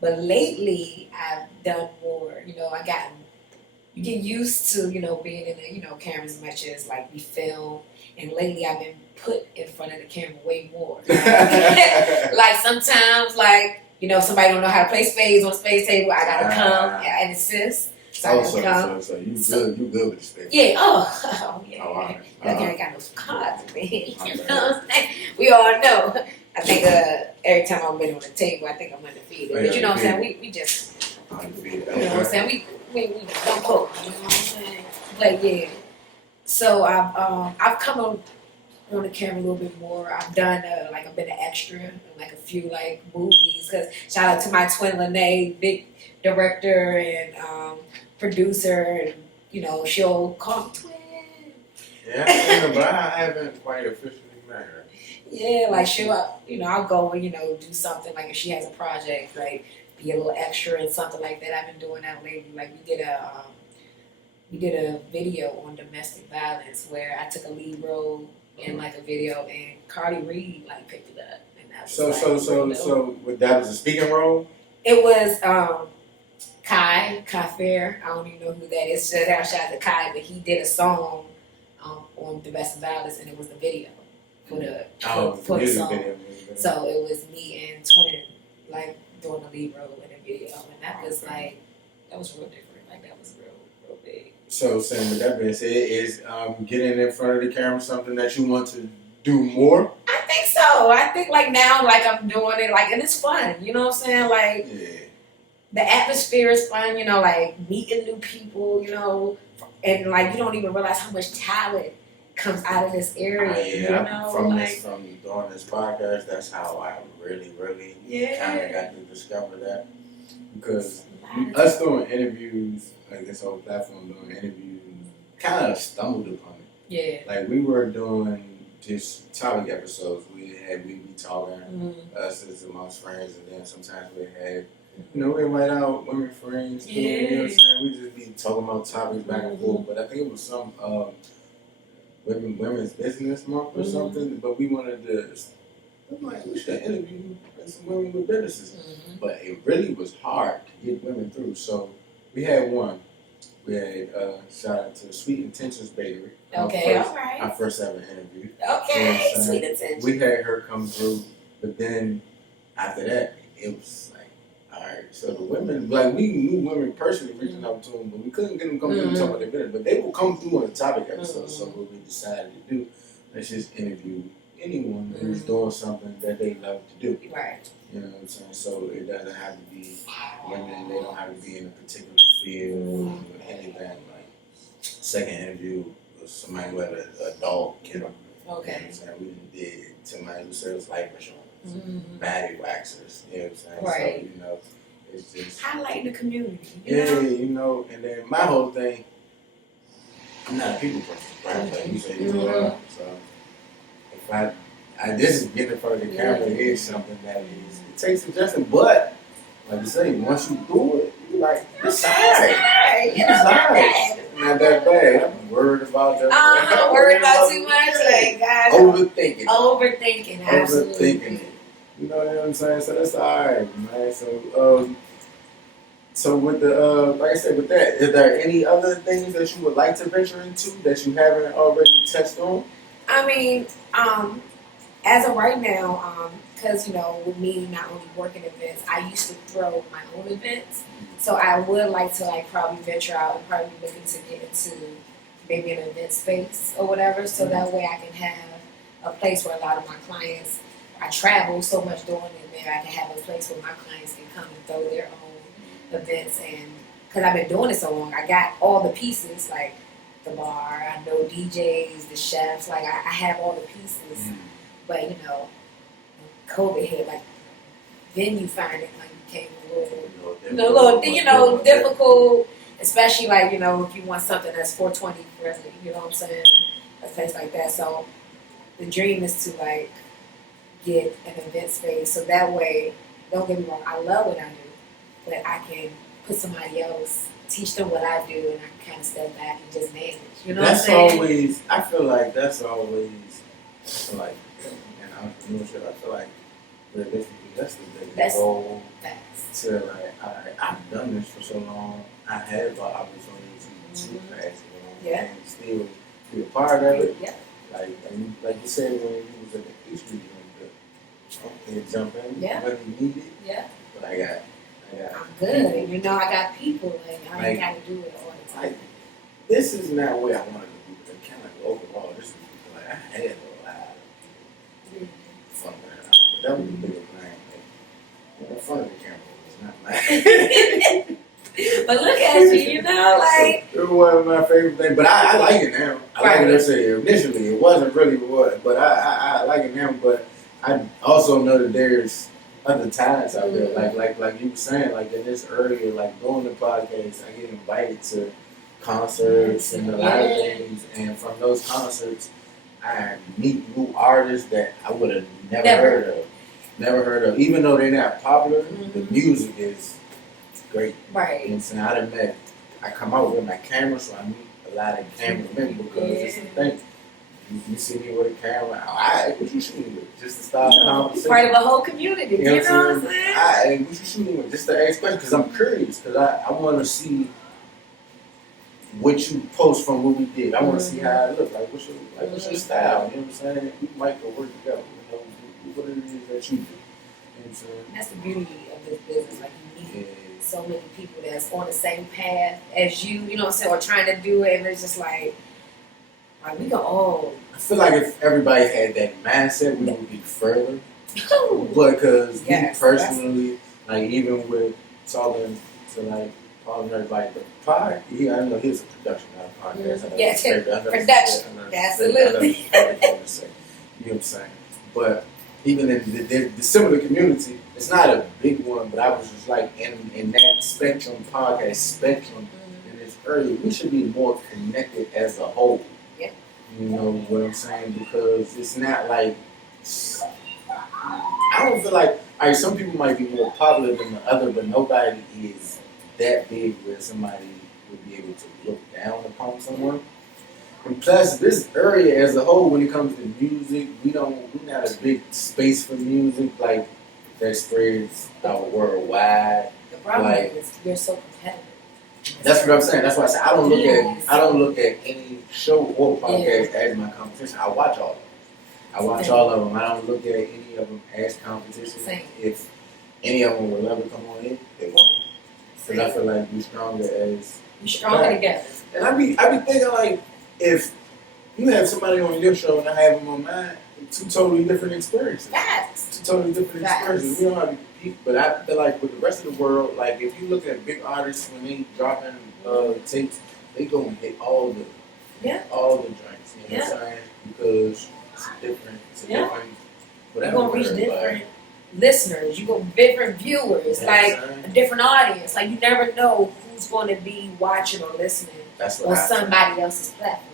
But lately, I've done more. You get used to, being in the, cameras as much as, like, we film. And lately, I've been put in front of the camera way more. Like, sometimes, like, somebody don't know how to play spades on the space table. I got to come and assist. So you good with the space? Yeah. Oh yeah. Oh, right. I ain't got no cards in me. You know what I'm saying? We all know. I think every time I've been on the table, I think I'm undefeated. But you know what I'm saying? We just, you know what I'm saying? We don't poke. You know what I'm saying? But yeah. So I've come on the camera a little bit more. I've done I've been an extra in like a few like movies. Cause shout out to my twin Lene, big director and producer, and she'll call me twin. Yeah, but I haven't quite officially met her. Yeah, like she'll, I'll go and do something like if she has a project, like be a little extra and something like that. I've been doing that lately. Like we did a video on domestic violence where I took a lead role, in like a video, and Cardi Reed like picked it up, and that was so that was a speaking role. It was Kai Fair. I don't even know who that is. Shout out to Kai, but he did a song on The Best of Ballads, and it was the video for the song. Video. So it was me and Twin like doing the lead role in a video, and that was like that was real different. Like that was real big. So, Sam, with that being said, is getting in front of the camera something that you want to do more? I think so. I think like now, like I'm doing it, like, and it's fun. You know what I'm saying? Like, the atmosphere is fun. You know, like meeting new people. You know, and like you don't even realize how much talent comes out of this area. You know, from doing this podcast, that's how I really kind of got to discover that, because us doing interviews, like this whole platform doing interviews, kind of stumbled upon it. Yeah. Like we were doing just topic episodes. We be talking, us as amongst friends, and then sometimes we had, we invite out women friends too. You know what I'm saying? We just be talking about topics back and forth. But I think it was some women's business month or something. But we wanted to. I'm like, we should interview some women with businesses. But it really was hard to get women through. So we had one. We had shout out to Sweet Intentions Bakery. Okay, all right. Our first ever interview. Okay, Sweet Intentions. We had her come through, but then after that, it was like, all right. So the women, like we knew women personally reaching out to them, but we couldn't get them come through and talk about their business. But they will come through on a topic episode. So what we decided to do, let's just interview anyone who's doing something that they love to do. Right. You know what I'm saying? So it doesn't have to be women. They don't have to be in a particular field or anything. Like second interview was somebody who had a dog kennel. Okay. You know what I'm saying? We did somebody who sells life insurance, body waxers. You know what I'm saying? Right. So it's just highlighting the community. You know. And then my whole thing, I'm not a people person, right? Like you say, you are. So if this is getting in front of the camera, it is something that it takes adjusting, but like you say, once you do it, you're like, it's alright. It's alright. Not that bad. I'm worried about that. I'm worried about too much. Like, God. Overthinking. Absolutely. Overthinking it. You know what I'm saying? So that's alright, man. So with the like I said, with that, is there any other things that you would like to venture into that you haven't already touched on? I mean, as of right now, because, with me not only working events, I used to throw my own events. So I would like to, probably venture out and probably looking to get into maybe an event space or whatever. So that way I can have a place where a lot of my clients, I travel so much doing it there, I can have a place where my clients can come and throw their own events. And because I've been doing it so long, I got all the pieces, like the bar, I know DJs, the chefs, I have all the pieces. But, COVID hit, venue finding, became a little difficult, especially, if you want something that's 420 friendly, you know what I'm saying? Things like that. So the dream is to, get an event space. So that way, don't get me wrong, I love what I do, but I can put somebody else, teach them what I do, and I can kind of step back and just manage. You know what I'm saying? I feel like that's always, entrepreneurship, I feel like that's the biggest goal. To I've done this for so long. I had the opportunity to pass it on and still be a part of it. Yeah. Like you said when you was at the history room, jump in when you need it. Yeah. But I got I'm good. People. I got people. I ain't got to do it all the time. This is not where I wanted to be, but kind of overall, this is I had a lot of fun with it. But that was the bigger thing. In front of the camera was not mine. But look at you, It wasn't my favorite thing, but I like it now. I like it. I said initially, it wasn't really what, but I like it now. But I also know that there's other talents out there, like you were saying, in this earlier, doing the podcast, I get invited to concerts and a lot of things, and from those concerts, I meet new artists that I would have never heard of. Even though they're not popular, the music is great. Right. You know what I'm saying? I come out with my camera, so I meet a lot of cameramen because it's the thing. You see me with a camera. Alright, what you shooting with? Just to start the conversation. Part of a whole community. You know what I'm saying? Alright, what you shooting with? Just to ask questions because I'm curious. Because I want to see what you post from what we did. I want to see how it look. Like what's your style? You know what I'm saying? We might go work together. You know what it is that you do. You know what I'm saying? That's the beauty of this business. Like you meet so many people that's on the same path as you. You know what I'm saying? Or trying to do it, and it's just like we can all. I feel like if everybody had that mindset, we would be further. But because me personally, like even with talking to like partners like the pod, I know he's a production, not a podcast. Yes, production. Absolutely. You know what I'm saying? But even in the similar community, it's not a big one, but I was just like in that spectrum, podcast spectrum, in this area, we should be more connected as a whole. Yeah. You know what I'm saying? Because it's not like, I don't feel like, some people might be more popular than the other, but nobody is that big where somebody would be able to look down upon someone. And plus, this area as a whole, when it comes to music, we're not a big space for music like that spreads out worldwide. The problem is you're so competitive. That's what I'm saying. That's why I say I don't look at any show or podcast as my competition. I watch all of them. I don't look at any of them as competition. Same. If any of them will ever come on in, they won't. Because I feel like we're stronger together. And I be thinking like, if you have somebody on your show and I have them on mine, two totally different experiences. Facts. Two totally different experiences. We don't have to compete, but I feel like with the rest of the world, like if you look at big artists when they dropping tapes, they gonna hit all the joints. You know what I'm saying? Because it's different. It's different. You're gonna reach different listeners. You go different viewers, like a different audience. Like you never know who's going to be watching or listening on somebody else's platform.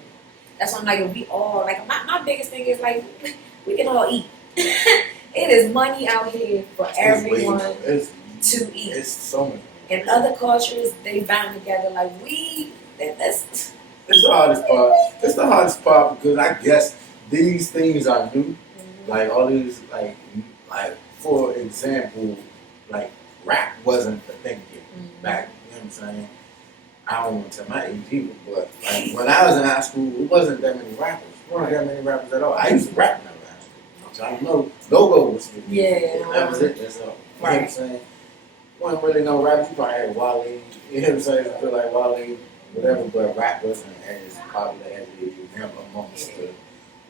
That's why I'm like, if we all like my biggest thing is like we can all eat. It is money out here for everyone to eat. It's so much. In other cultures, they bound together like that's. It's the hardest part. It's the hardest part because I guess these things are new. Mm-hmm. Like all these like for example, like rap wasn't the thing yet back. You know what I'm saying? I don't want to tell my age either, but like when I was in high school, it wasn't that many rappers. There weren't that many rappers at all. I used to rap when I was in high school. So I don't know. Go-Go was the that was it. That's all. You know what I'm saying? Wasn't really no rappers. You probably had Wale. You know what I'm saying? I feel like Wale, whatever, but rap wasn't as popular as it is now amongst the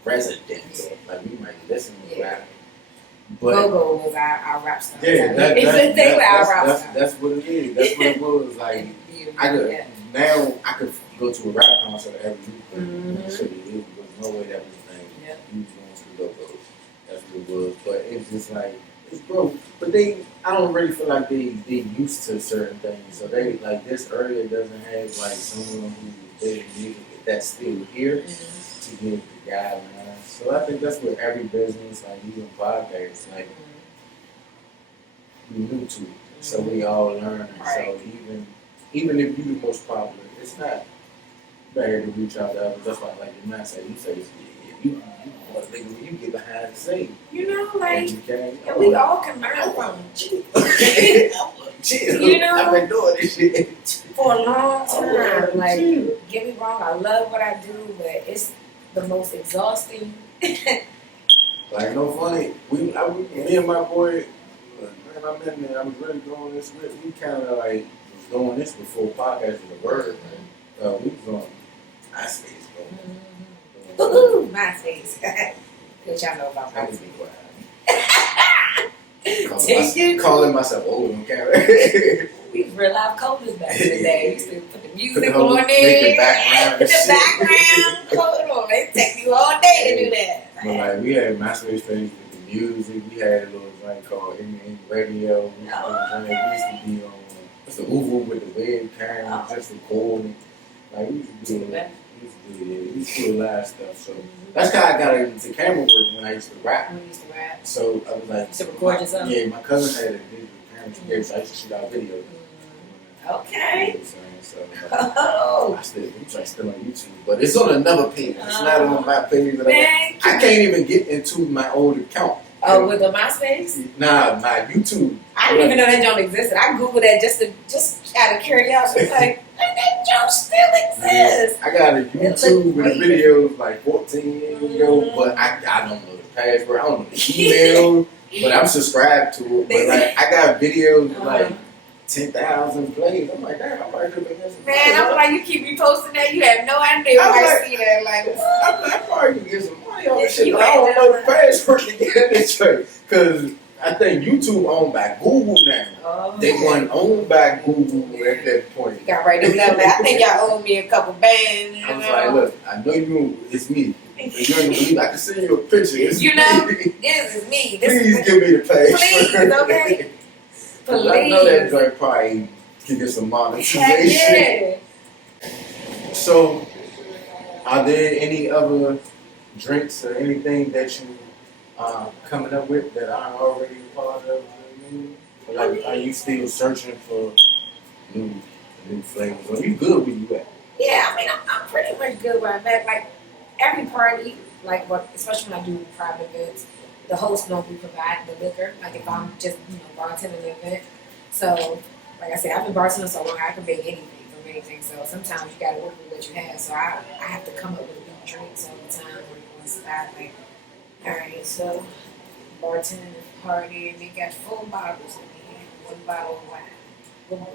residents. Like we might listen to rap. But Go-Go was our rap star. Yeah, that's what it is. That's what it was. Like now I could go to a rap concert every week. There was no way that was the thing. Yep. You was going to the Go-Go's. That's what it was. But it's just like it's broke. But I don't really feel like they used to certain things. So they like this area doesn't have like someone who did music that's still here to give the guidelines. So I think that's what every business, like even podcasts, like we new to it. So we all learn. So even if you're the most popular, it's not bad to reach out to others. That's why I like the mindset. You say you get behind the scene. You know, like and we all can learn from you know, I've been doing this shit for a long time. Like, get me wrong, I love what I do, but it's the most exhausting. Like, no funny. Me and my boy, man, I met him. I was really doing this with. We kind of like was doing this before podcast was a word. Man. We was on MySpace, bro. MySpace. Which y'all know about MySpace. Calling myself old on camera. We was real live coders back in the day. We used to put the music on there. The background. Hold on. It take you all day to do that. But like we had MySpace page with the music. We had a little joint called In Radio. We used to be on the Uvu with the webcam, just recording. Like we used to do that. We used to do a lot of stuff. So that's how I got into camera work when I used to rap. So I was like, to record yourself? Yeah, my cousin had a digital camera. So I used to shoot out videos. Okay. You know what I'm saying? So, I'm still on YouTube, but it's on another page. It's not on my page. I can't even get into my old account. Oh, with the MySpace? Nah, my YouTube. I didn't even know that junk existed. I googled that just out of curiosity. Like, that junk still exists. Yeah, I got a YouTube with a video like 14 years ago, but I don't know the password. I don't know the email, but I'm subscribed to it. But like, I got videos with like 10,000 plays. I'm like, damn, I probably could have been some. Man, I'm like, you keep reposting that. You have no idea when I see that. Like, I probably could get some money on this shit, but I don't know the password to get in this shit. Because I think YouTube owned by Google now. Oh, they weren't owned by Google at that point. You got right them level. I think y'all owe me a couple bands. I was like, look, I know it's me. You ain't gonna believe I can send you a picture. It's you know, this is me. Please give me the password. Please, okay? Please. I know that joint probably can get some monetization. Yeah. So, are there any other drinks or anything that you coming up with that aren't already part of the menu? Like, are you still searching for new flavors? Are you good where you at? Yeah, I mean, I'm pretty much good where I'm at. Like, every party, like, especially when I do private events, the host normally provides the liquor. Like, if I'm just, bartending the event. So, like I said, I've been bartending so long, I can make anything from anything. So, sometimes you got to work with what you have. So, I have to come up with new drinks all the time on the spot. Like, all right, so bartending party, and they got 4 bottles in here, 1 bottle of wine.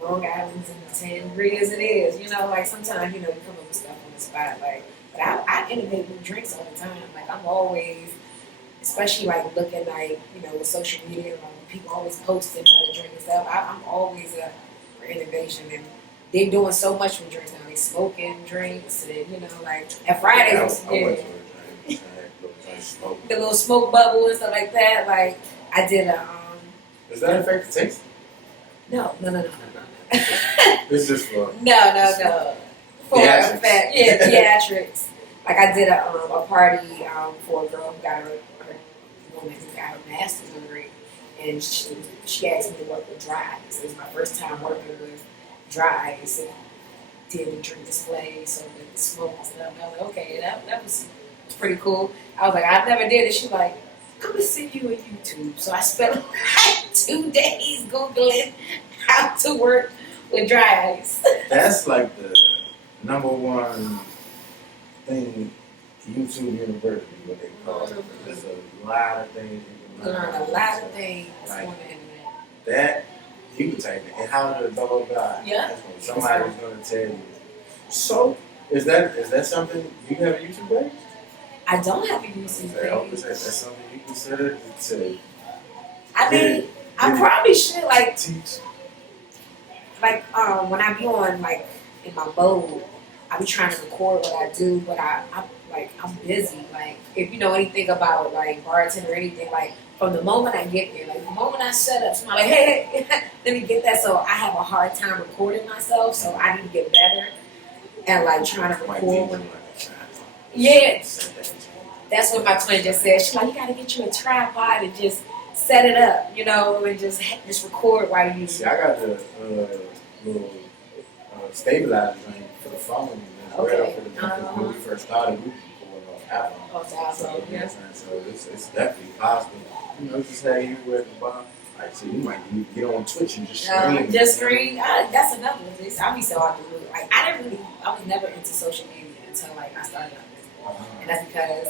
Long Island's in the 10 real as it is. Like sometimes, you come up with stuff on the spot. Like, but I innovate with drinks all the time. Like, I'm always, especially like looking like, with social media, like people always posting how to drink and stuff. I'm always up for innovation, and they're doing so much with drinks now. They smoking drinks, and like at Fridays, the little smoke bubble and stuff like that. Like, I did a Does that affect the taste? No. It's just for no. For theatrics. Like, I did a party for a girl who got her woman who got her master's degree, and she asked me to work with dries. It was my first time working with dries, and did the drink display, so with the smoke and stuff. And I was like, okay, that was pretty cool. I was like, I never did it. She was like, I'm gonna send you a YouTube. So I spent like 2 days Googling how to work with dries. That's like the #1 thing, YouTube University, what they call it. There's a lot of things you can learn. A lot of things like on the internet. That, you can type it. And how to dog die. Yeah. Somebody's going to tell you. So, is that something, do you have a YouTube page? I don't have a YouTube page. Is that something you consider to I mean, I probably should, like, teach? Like, when I be on, like, in my mode, I be trying to record what I do, but I'm busy. Like, if you know anything about, like, bartending or anything, like, from the moment I get there, like, the moment I set up, somebody like, hey, let me get that. So I have a hard time recording myself, so I need to get better and, like, trying to record. Yeah. That's what my twin just said. She's like, you got to get you a tripod and just set it up, and just record while you. See, I got the little stabilizer thing for the phone. Okay. When we first started, we recorded off Apple. So it's definitely possible. Just have you at the bottom. Like, so you might need to get on Twitch and just stream. Just stream. That's another one. I be so out the loop. Like, I was never into social media until, like, I started on this. And that's because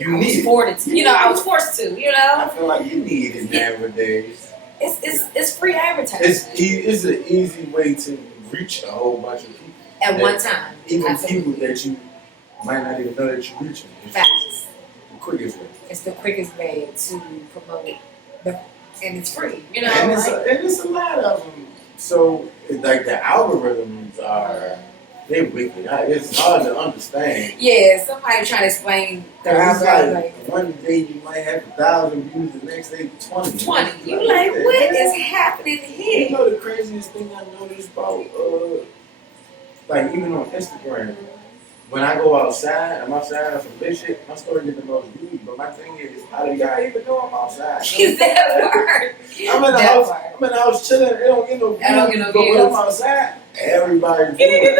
I was forced to, I feel like you need it nowadays. It's free advertising. It's an easy way to reach a whole bunch of people. At one time. Even people that you might not even know that you're reaching. Facts. The quickest way. It's the quickest way to promote it. And it's free, And it's a lot of them. So, like, the algorithms are... They're wicked. It's hard to understand. Yeah, somebody trying to explain the algorithm. Like, one day you might have 1,000 views, the next day 20. 20. You like, what is happening here? The craziest thing I noticed about, like, even on Instagram, when I go outside, I'm outside on some big shit, my story get the most views. But my thing is, how do y'all even know I'm outside? Is that word? I'm in the house. I'm in the house chilling. It don't get no views. But when I'm outside, everybody's doing it.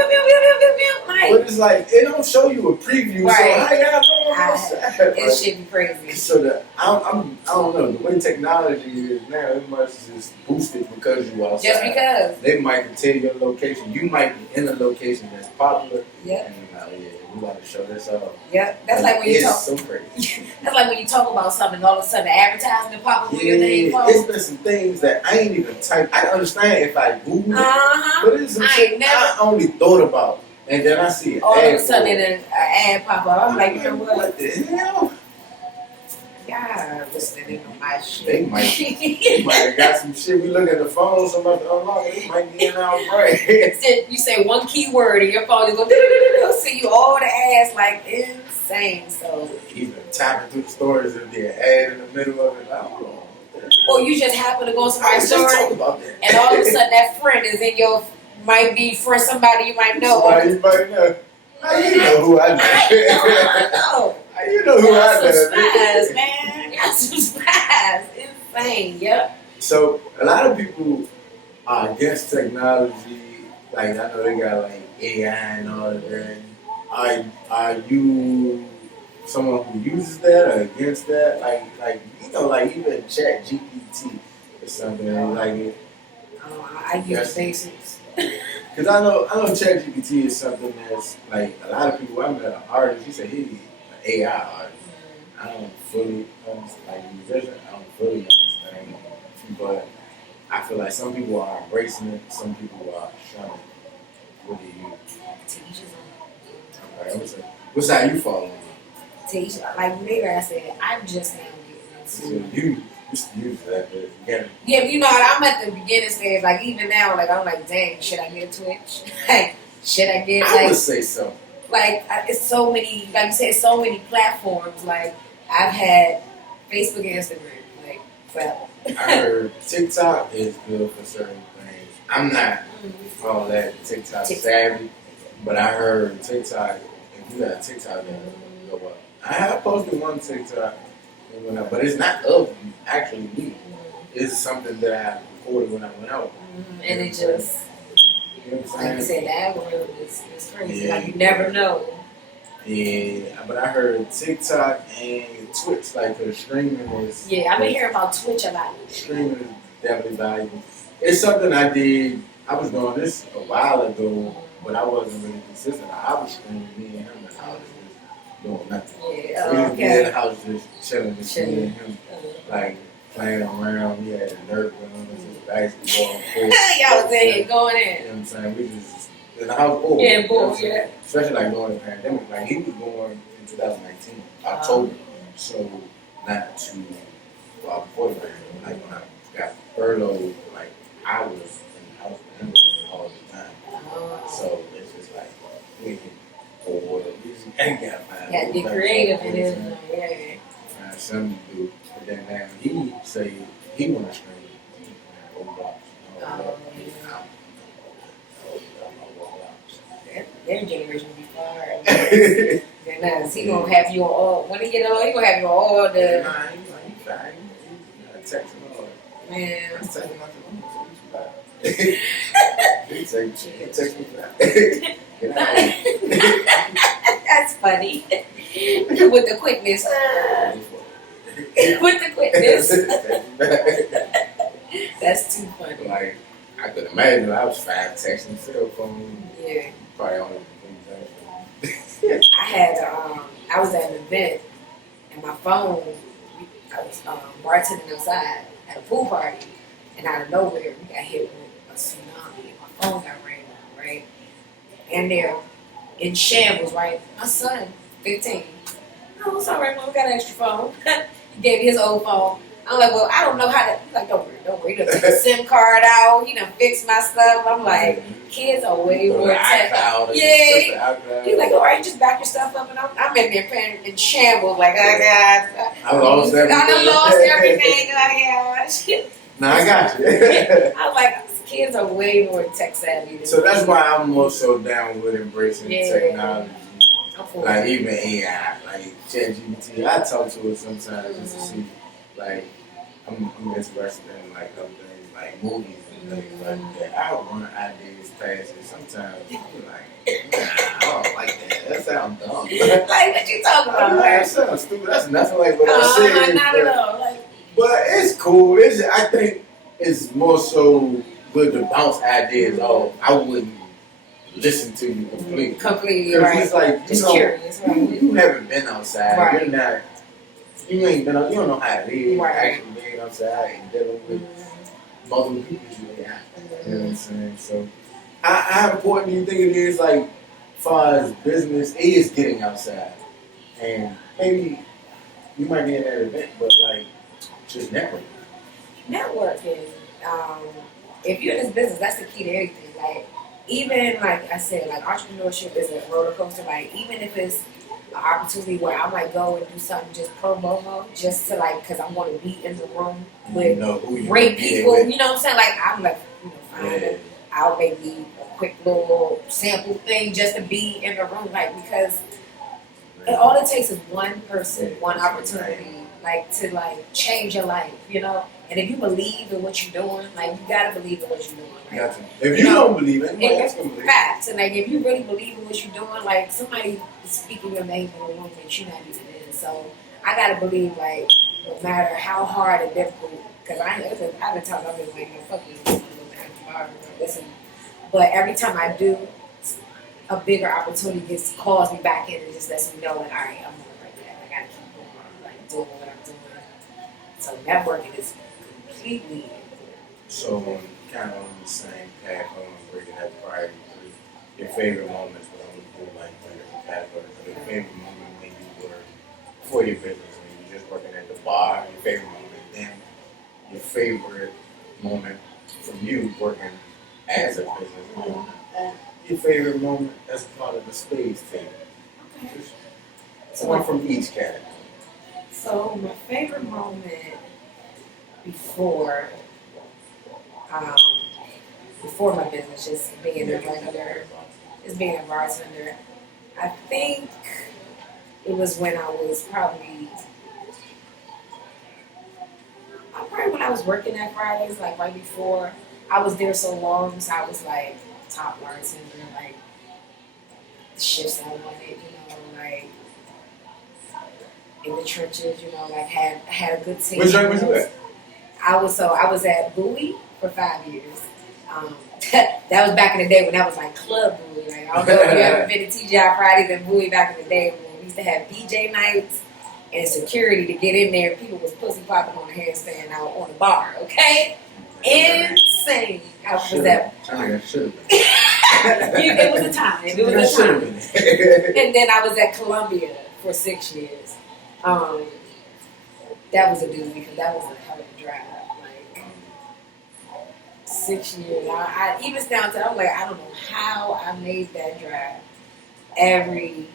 But it's like it don't show you a preview. Right. So how y'all know I'm outside? It should be crazy. So I don't know, the way technology is now, it must just boost it because you outside. Just because they might tell your location. You might be in a location that's popular. Yeah. And we got to show this off. Yep. That's like when you talk. So crazy. That's like when you talk about something, all of a sudden the advertisement pop up with your name. It's been some things that I ain't even typed. I understand if I Google it, but it's some shit I only thought about. And then I see it. All of a sudden an ad pop up. I'm like, you know what the hell? God, listening to my shit. They might have got some shit. We look at the phone, somebody unlock it. It might be in our brain. You say one keyword and your phone is going see you all the ads like insane. So even tapping through the stories and the ad in the middle of it. I don't know. Or you just happen to go on somebody's story and all of a sudden that friend is in your might be for somebody you might know. Somebody you might know. How you know who I know? I know. How you know who I know? Spadez, man. Got some Spadez. Insane, yep. So a lot of people are against technology. Like I know they got like AI and all of that. Are you someone who uses that or against that? Like you know, like even Chat GPT or something like it. I use basics. Because I know ChatGPT is something that's like a lot of people. I met an artist. He said he's an AI artist. I don't fully understand. Like musician, I don't fully understand. But I feel like some people are embracing it. Some people are shunning it. What do you? Okay, what's how you follow? Like nigga, I said I'm just now getting into. So you used to use that, but yeah, you know, I'm at the beginning stage. Like even now, like I'm like, dang, should I get a Twitch? Like, should I get? I would say so. Like it's so many, like you said, so many platforms. Like I've had Facebook and Instagram, like forever. I heard TikTok is good for certain things. I'm not all that TikTok savvy, but I heard TikTok. If you got a TikTok, then go up. I have posted one TikTok. But it's not of actually me. It's something that I recorded when I went out. And it just, like you said, that world is crazy. Yeah. Like you never know. Yeah, but I heard TikTok and Twitch, like the streaming is. Yeah, I've been hearing about Twitch a lot. Streaming is definitely valuable. It's something I did. I was doing this a while ago, but I wasn't really consistent. I was streaming me and him in the house. Doing nothing. Yeah, so he would be in the house just chilling with me and him, like playing around. He had a Nerf gun, basketball. Y'all was in here going in. You know what I'm saying? We just in the house bored. Yeah, bored, yeah. Especially like during the pandemic. Like he was born in 2019, October. So not too far before the pandemic. Like when I got furloughed, like I was in the house with him all the time. So it's just like we can bored. Yeah, get creative in it. Yeah. Some do, but then now he say he want to stream Roblox. Their generation be far. He gonna have you on all. When he get on, he gonna have you on all the. Nah, he fine. He texting all. Man, I'm texting nothing. He text me back. That's funny. With the quickness. With the quickness. That's too funny. Like, I could imagine I was 5 texting cell phone. Yeah. Probably only I was at an event and my phone, I was bartending outside at a pool party, and out of nowhere we got hit with a tsunami. My phone got ran out, right? And they're in shambles, right? My son, 15. Oh, it's all right, Mom. We got an extra phone. He gave me his old phone. I'm like, well, I don't know how to. He's like, don't worry. He done took a SIM card out. He done fixed my stuff. I'm like, kids are way more technical. Yeah. He's like, all right, just back your stuff up. And I'm in there playing in shambles. Like, oh, God. I lost everything. I lost everything. Oh, gosh. No, I got you. I was like, kids are way more tech savvy. So that's why I'm more so down with embracing technology. Like even AI, like ChatGPT, I talk to it sometimes just to see, like, I'm interested in like other things, like movies and things like that. I run ideas past it. Sometimes I'm like, nah, I don't like that. That sounds dumb. Like what you talking about? That sounds stupid. That's nothing like what I said. Not at all. But it's cool. I think it's more so good to bounce ideas off. I wouldn't listen to you completely. Right. It's like, just curious. Right? You haven't been outside. Right. You're not. You ain't been. You don't know how it is. Right. Actually being outside and dealing with multiple people you ain't. You know what I'm saying? So, how important do you think it is, like, as far as business is getting outside, and maybe you might be in that event, but like just networking. Networking. If you're in this business, that's the key to everything. Like, even like I said, like entrepreneurship is a roller coaster. Like, even if it's an opportunity where I might go and do something just pro bono, just to like, because I want to be in the room with great people. You know what I'm saying? Like, I'm like, fine. I'll maybe a quick little sample thing just to be in the room, like, because all it takes is one person, one opportunity, like, to like change your life, you know. And if you believe in what you're doing, like, you gotta believe in what you're doing. Right? Gotcha. If you don't believe it, it's facts. And like, if you really believe in what you're doing, like, somebody is speaking your name in a room that you're not even in. So I gotta believe, like, no matter how hard and difficult, because I've been times I've been like, fuck this, listen. But every time I do, a bigger opportunity calls me back in and just lets me know, like, all right, I'm doing like that. I gotta keep going, like, doing what I'm doing. So networking is completely important. So kind of on the same path, I want to break it up prior to your favorite moments, but I'm going to do like different categories. Your favorite moment when you were for your business, when you were just working at the bar, your favorite moment, then your favorite moment from you working as a business owner, and your favorite moment as part of the Spadez team. Okay. So one from each category. So my favorite moment before my business, just being a bartender, being a bartender, I think it was when I was probably when I was working at Fridays, like right before. I was there so long, so I was like top bartender, like the shifts I wanted, you know, like in the trenches, you know, like had a good team. Which joint was you at? I was at Bowie for 5 years. That was back in the day when that was like Club Bowie. Like, I don't know if you ever been to TGI Fridays and Bowie back in the day when we used to have DJ nights and security to get in there. People was pussy popping on the handstand out on the bar. Okay, insane. I was at. It was a time. It was a time. And then I was at Columbia for 6 years. That was a doozy because that was a hell of a drive. Like 6 years. I even down to, I'm like, I don't know how I made that drive every.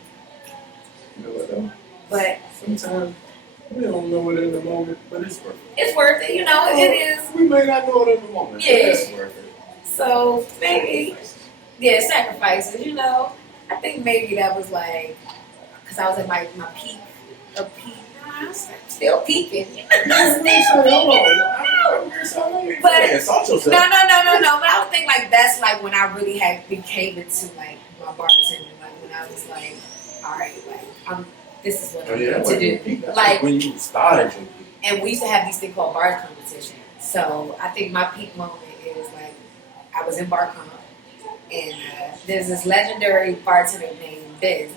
You know what though? But sometimes we don't know it in the moment, but it's worth it. It's worth it, you know. It is. We may not know it in the moment, yeah. But it's worth it. So maybe, sacrifices. You know, I think maybe that was like, because I was at my peak. I'm still peaking. But no. But I would think like that's like when I really became into like my bartending. Like when I was like, all right, like this is what I need to do. Like when you started your peak. And we used to have these things called bar competition. So I think my peak moment is like I was in bar comp, and there's this legendary bartender named Biz.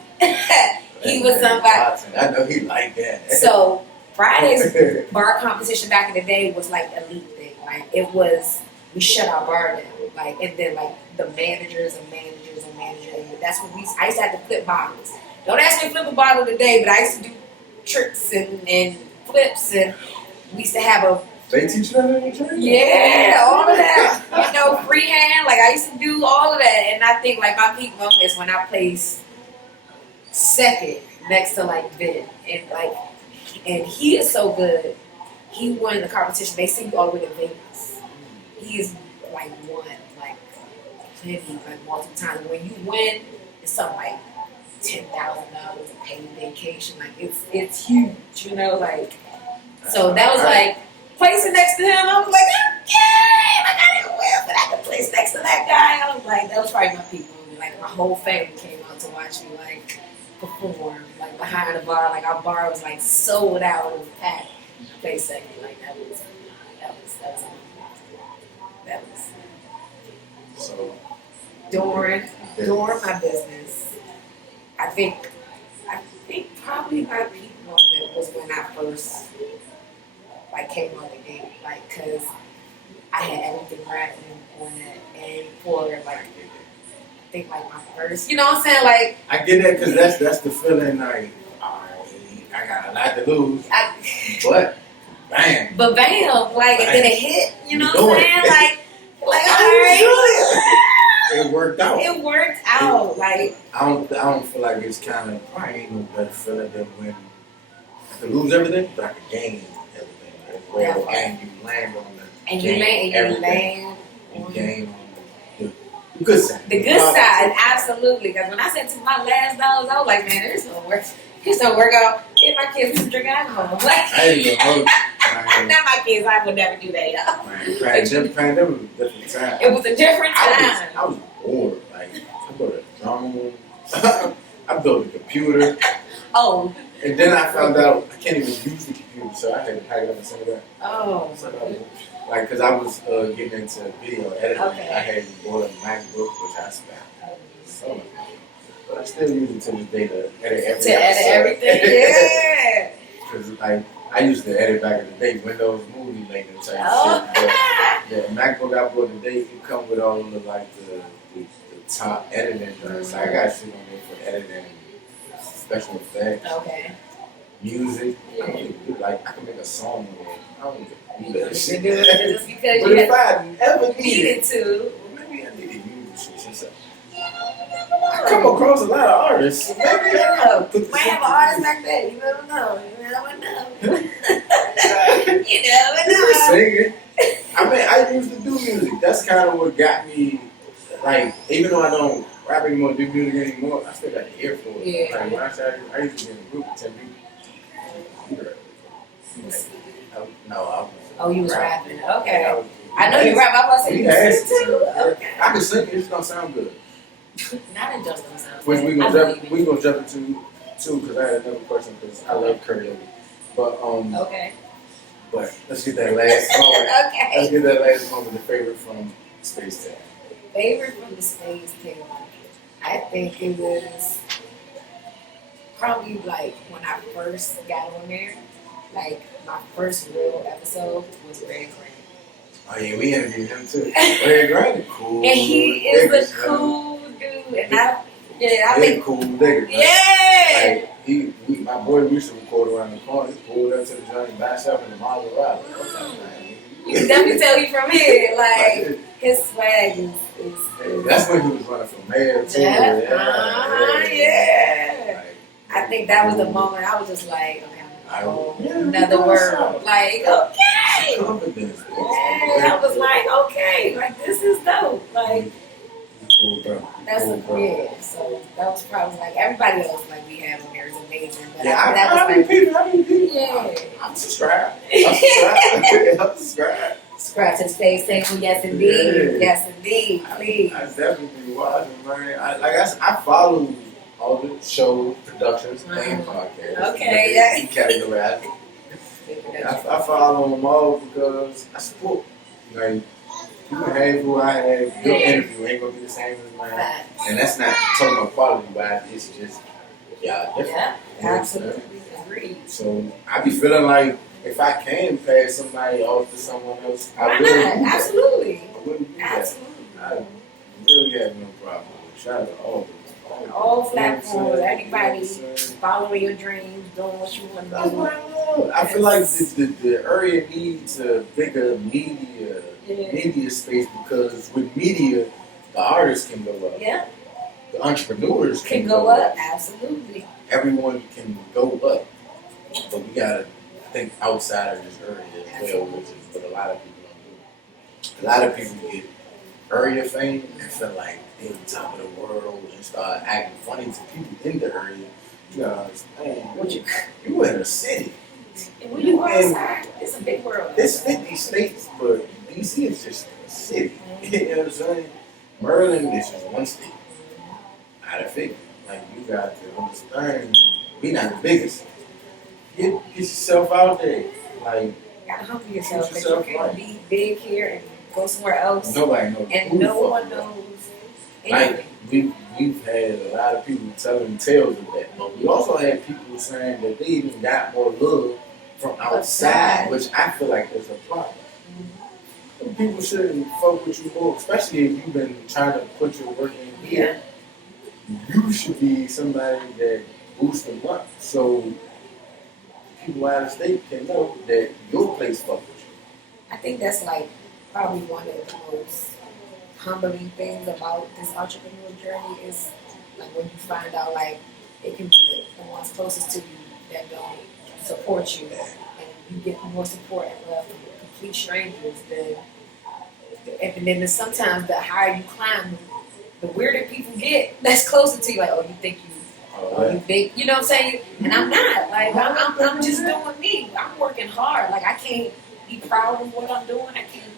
He was somebody. I know he liked that. So Friday's bar competition back in the day was like elite thing. Like it was, we shut our bar down. Like, and then like the managers. That's what I used to have to flip bottles. Don't ask me to flip a bottle today, but I used to do tricks and flips, and we used to have They teach you that in the training? Yeah, all of that. You know, freehand. Like I used to do all of that, and I think like my peak moment is when I placed second next to like Ben, and he is so good. He won the competition. They sent you all the way to Vegas. He is like won like plenty, like multiple times. When you win, it's something like $10,000 a paid vacation. Like it's huge, you know. Like so that was like placing next to him. I was like, okay, I got it well, but I could place next to that guy. I was like, that was probably my people. Like my whole family came out to watch me like perform, like behind the bar. Like our bar was like sold out. It was packed. I played second. Like that was. So during my business, I think probably my peak moment was when I first like came on the gate, like because I had everything rapping on that, and for like I think like my first, you know what I'm saying, like I get that because that's the feeling like I got a lot to lose, but bam, like and then it hit, you know what I'm saying, like all right. It worked out. It worked out. Like I don't feel like it's kind of probably ain't no better feeling than when I could lose everything, but I could gain everything. Well, and you land on the and you land you gain on the good side. The good side, absolutely. Because when I said to my last dollars, I was like, man, this don't work. This don't work out. If my kids used to drink alcohol, like not my kids, I would never do that, y'all. Pandemic was a different time. It was a different time. I was bored. Like I built a drone. I built a computer. Oh. And then I found out I can't even use the computer, so I had to pack it up and send it back. Oh. Like, because I was getting into video editing. Okay. I had bought a MacBook, which I spent so much money. But I still use it to this day to edit everything. Everything, yeah. Because like I used to edit back in the day, Windows Movie Maker type shit. But the MacBook I bought today, it come with all of the top editing things. So I got shit on there for editing, special effects, music. I can make a song with it. I don't even do that shit. Just because but if I ever needed to, maybe I need to use shit. I come across a lot of artists. Maybe I know. Might have an artist like that. You never know. You never know. Singing. I mean, I used to do music. That's kind of what got me. Like, even though I don't rap anymore, do music anymore, I still got the ear for it. Yeah. Like when I started, I used to be in a group of 10 people. Oh, you was rapping. Okay. I know you rap. I was saying you sing too. Okay. I can sing. It's gonna sound good. Not in just gonna sound. Which we gonna jump into too, because I had another question because I love karaoke. But okay. But let's get that last moment. Okay. Let's get that last moment. The favorite from Space Tag. Favorite from the Space Tag. I think it was probably like when I first got on there. Like my first real episode was Red Grant. Oh yeah, we interviewed him too. Red Grant, cool. And he is a cool dude, and I think cool nigga. Yeah. Like my boy used to record around the corner. He pulled up to the joint, backed up in the Maserati. You can definitely tell you from here, like his swag is that's when he was running for mayor too. Yeah. I think that was the moment I was just like, okay. Another word, like okay. Confidence. I was like, okay, like this is dope. Like cool, bro. That's yeah. So that was probably like everybody else like we have on there is amazing. But yeah, that was people. Yeah. I'm subscribed. Subscribe to the Space Table. Yes, indeed. Yeah. Yes, indeed. Please. I definitely watching, man. I follow all the shows, productions, and podcasts. Okay, yeah. Categorized. I follow them all because I support. Like, you can have who I have. Your interview ain't gonna be the same as mine. And that's not talking about quality, but it's just, different. Yeah, absolutely. Agreed. So I be feeling like if I can pass somebody off to someone else, I would. Absolutely. I wouldn't do that. I really have no problem. Shout out to all platforms, everybody following your dreams, doing what you want to do. I feel like the area needs a bigger media space because with media, the artists can go up. Yeah. The entrepreneurs can go up. Absolutely. Everyone can go up. But we gotta think outside of this area as well, which is what a lot of people don't do. A lot of people get area fame and felt like they were top of the world and started acting funny to people in the area. You gotta understand, you in a city. And when you go outside, it's a big world. It's 50 states, but DC is just a city. You know what I'm saying? Maryland is just one state out of 50. Like, you got to understand, we not the biggest. Get yourself out there. Like, you gotta humble yourself. Because you can't be big here and go somewhere else. Nobody knows. And no one knows anything. Like, we've had a lot of people telling tales of that. But we also had people saying that they even got more love from outside, which I feel like is a problem. Mm-hmm. People shouldn't fuck with you more, especially if you've been trying to put your work in here. You should be somebody that boosts them up so people out of state can know that your place fuck with you. I think that's like probably one of the most humbling things about this entrepreneurial journey is like when you find out like it can be the ones closest to you that don't support you, and you get more support and love from complete strangers and then sometimes the higher you climb, the weirder people get that's closer to you. Like, oh, you think you big, you know what I'm saying? And I'm not. Like, I'm just doing me. I'm working hard. Like, I can't be proud of what I'm doing. I can't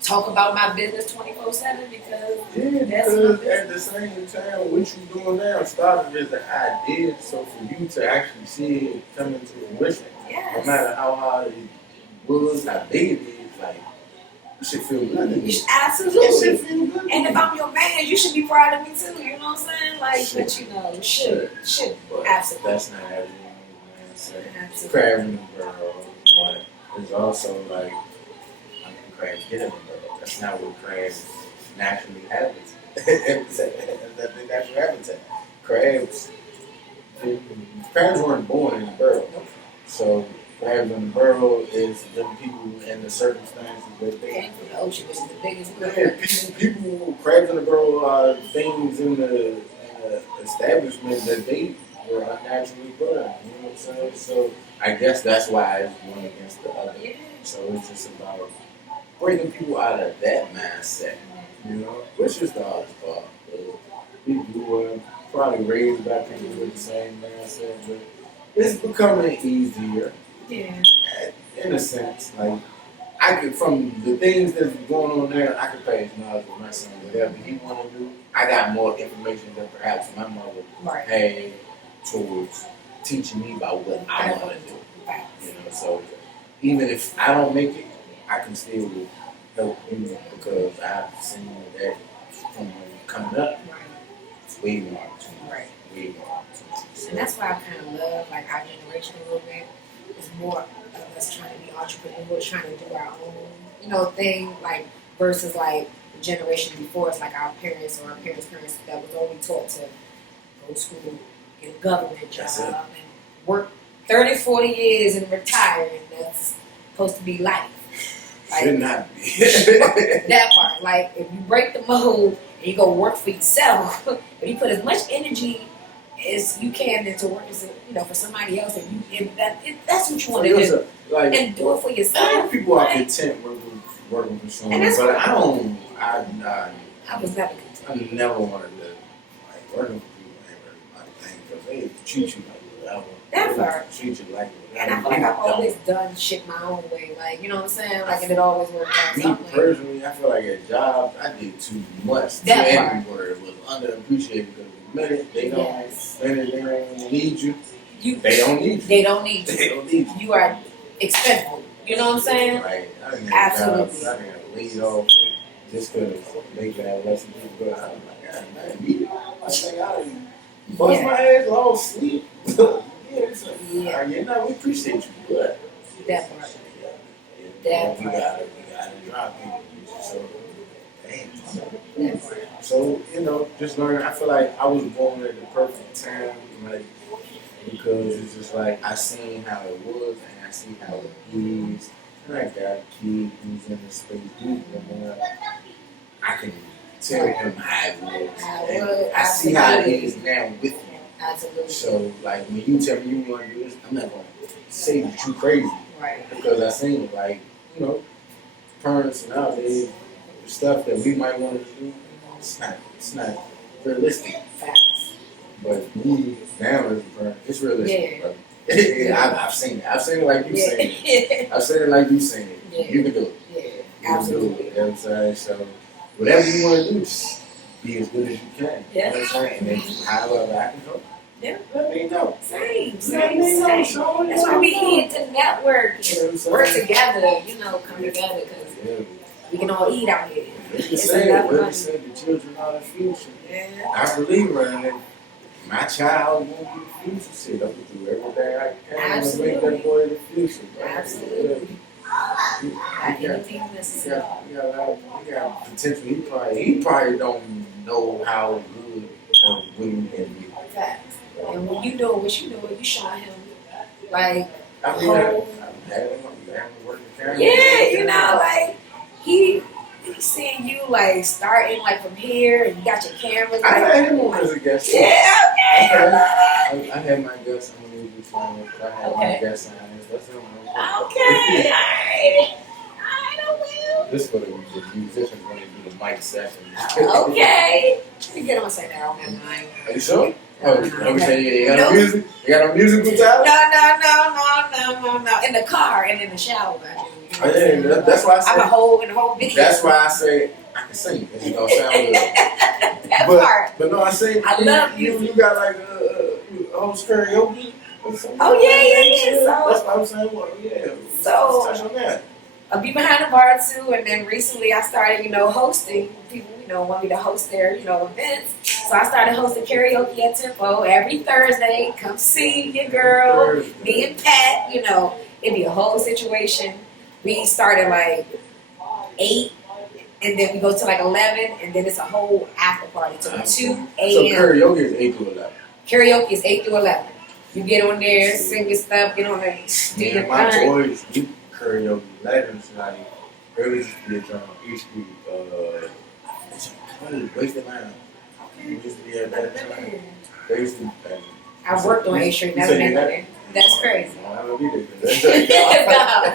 talk about my business 24/7 because because at the same time, what you doing now started as an idea. So for you to actually see it come into fruition, no matter how hard it was, how big it is, like, you should feel good. Absolutely. You should feel good. And if I'm your man, you should be proud of me too. You know what I'm saying? Like, but you know, should. Absolutely. That's not everyone, man. So, crab in the barrel, but it's also like, I mean, crabs get in the barrel. That's not what crabs naturally habitat. That's their natural habitat. Crabs weren't born in the barrel. So crabs in the barrel is them people in the circumstances that they came from the ocean, which is the biggest. Yeah, people crabs in the barrel are things in the establishment that they were unnaturally born. You know what I'm saying? So I guess that's why it's one against the other. Yeah. So it's just about breaking people out of that mindset, you know, which is the hardest part. People were probably raised by people with the same mindset, but it's becoming easier. Yeah. In a sense, like, I could, from the things that's going on there, I could pass knowledge with my son, whatever he want to do. I got more information than perhaps my mother had towards teaching me about what I want to do. You know, so even if I don't make it, I can still help you because I've seen that from coming up. It's way more opportunity. Way more opportunity. And that's why I kind of love like our generation a little bit. It's more of us trying to be entrepreneurs, trying to do our own, you know, thing, like versus like the generation before us, like our parents or our parents' parents that was only taught to go to school, get a government job, and work 30, 40 years and retire, and that's supposed to be life. Like, should not be. That part, like if you break the mold and you go work for yourself, if you put as much energy as you can into working, you know, for somebody else, and that's what you want to do, like, and do it for yourself. People are content working for someone, but I don't. I was never content. I never wanted to like working for people ain't really my thing because they treat you like whatever. Never. Treat you like whatever. And I feel like I've always done shit my own way, like, you know what I'm saying, like, and it always worked out. Me personally, I feel like at jobs I did too much. That every word was underappreciated because the minute they don't need you, they don't need you. They don't need you. They don't need you. You are expendable. You know what I'm saying? Right. I didn't Absolutely. I didn't lead off just because maybe I have less people, but I'm like, I didn't need it. I think I didn't bust my ass all sleep. We appreciate you, but that part. We gotta drop people. So, damn. So, you know, just learning. I feel like I was born at the perfect time, like, because it's just like I seen how it was and I see how it is, and I got a kid who's in the space. I can tell him how it was. I see how it is now with you. Absolutely. So, like, when you tell me you want to do this, I'm not going to say that you crazy. Right. Because I seen it, like, you know, parents nowadays, the stuff that we might want to do, it's not realistic. Facts. But we now it's realistic. Yeah. I've seen it. I've seen it like you seen it. I've seen it like you seen it. Yeah. You can do it. Yeah, absolutely. You know what I'm saying? So whatever you want to do, just be as good as you can. Yeah. You know what I'm saying? And then however I can help. Yeah. Let me know. Same. That's why we here to network and work together, come together because we can all eat out here. Really said the children are the future. Yeah. I believe in it. My child won't be the future. Shit, I'm going to do everything I can to make that boy the future. Bro. Absolutely. We got potential. He probably don't know how good women can be. Facts. And when you know what you know, you shot him like I mean, I'm having working camera. Yeah, like he seeing you like starting like from here and you got your cameras. I had him on as a guest. Yeah, okay. I had my guest on the phone. I had my guest on this. That's him. Okay, alright. This is going to be the musicians when they do the mic session. Okay. Let me get on say that on my mind. Are you sure? You got no music? You got no musical talent? No. In the car and in the shower. That's why I say. I'm in the whole video. That's why I say I can sing. It's gonna sound good. That part. But no, I say I love you. You got like a host karaoke. Oh yeah. So that's what I'm saying. Well, yeah. So let's touch on that. I'll be behind the bar too, and then recently I started, hosting. People, want me to host their, events. So I started hosting karaoke at Tempo every Thursday. Come see your girl, me and Pat. It'd be a whole situation. We started like 8, and then we go to like 11, and then it's a whole after party till 2 a.m. So karaoke is 8 to 11. Karaoke is 8 to 11. You get on there, sing your stuff, get on there, do your my boys do karaoke legends like early used to be a drum. Used to be wasted line. Used to be at that time. They used to. I worked on A Street, never been there. That's crazy. I don't be there. That's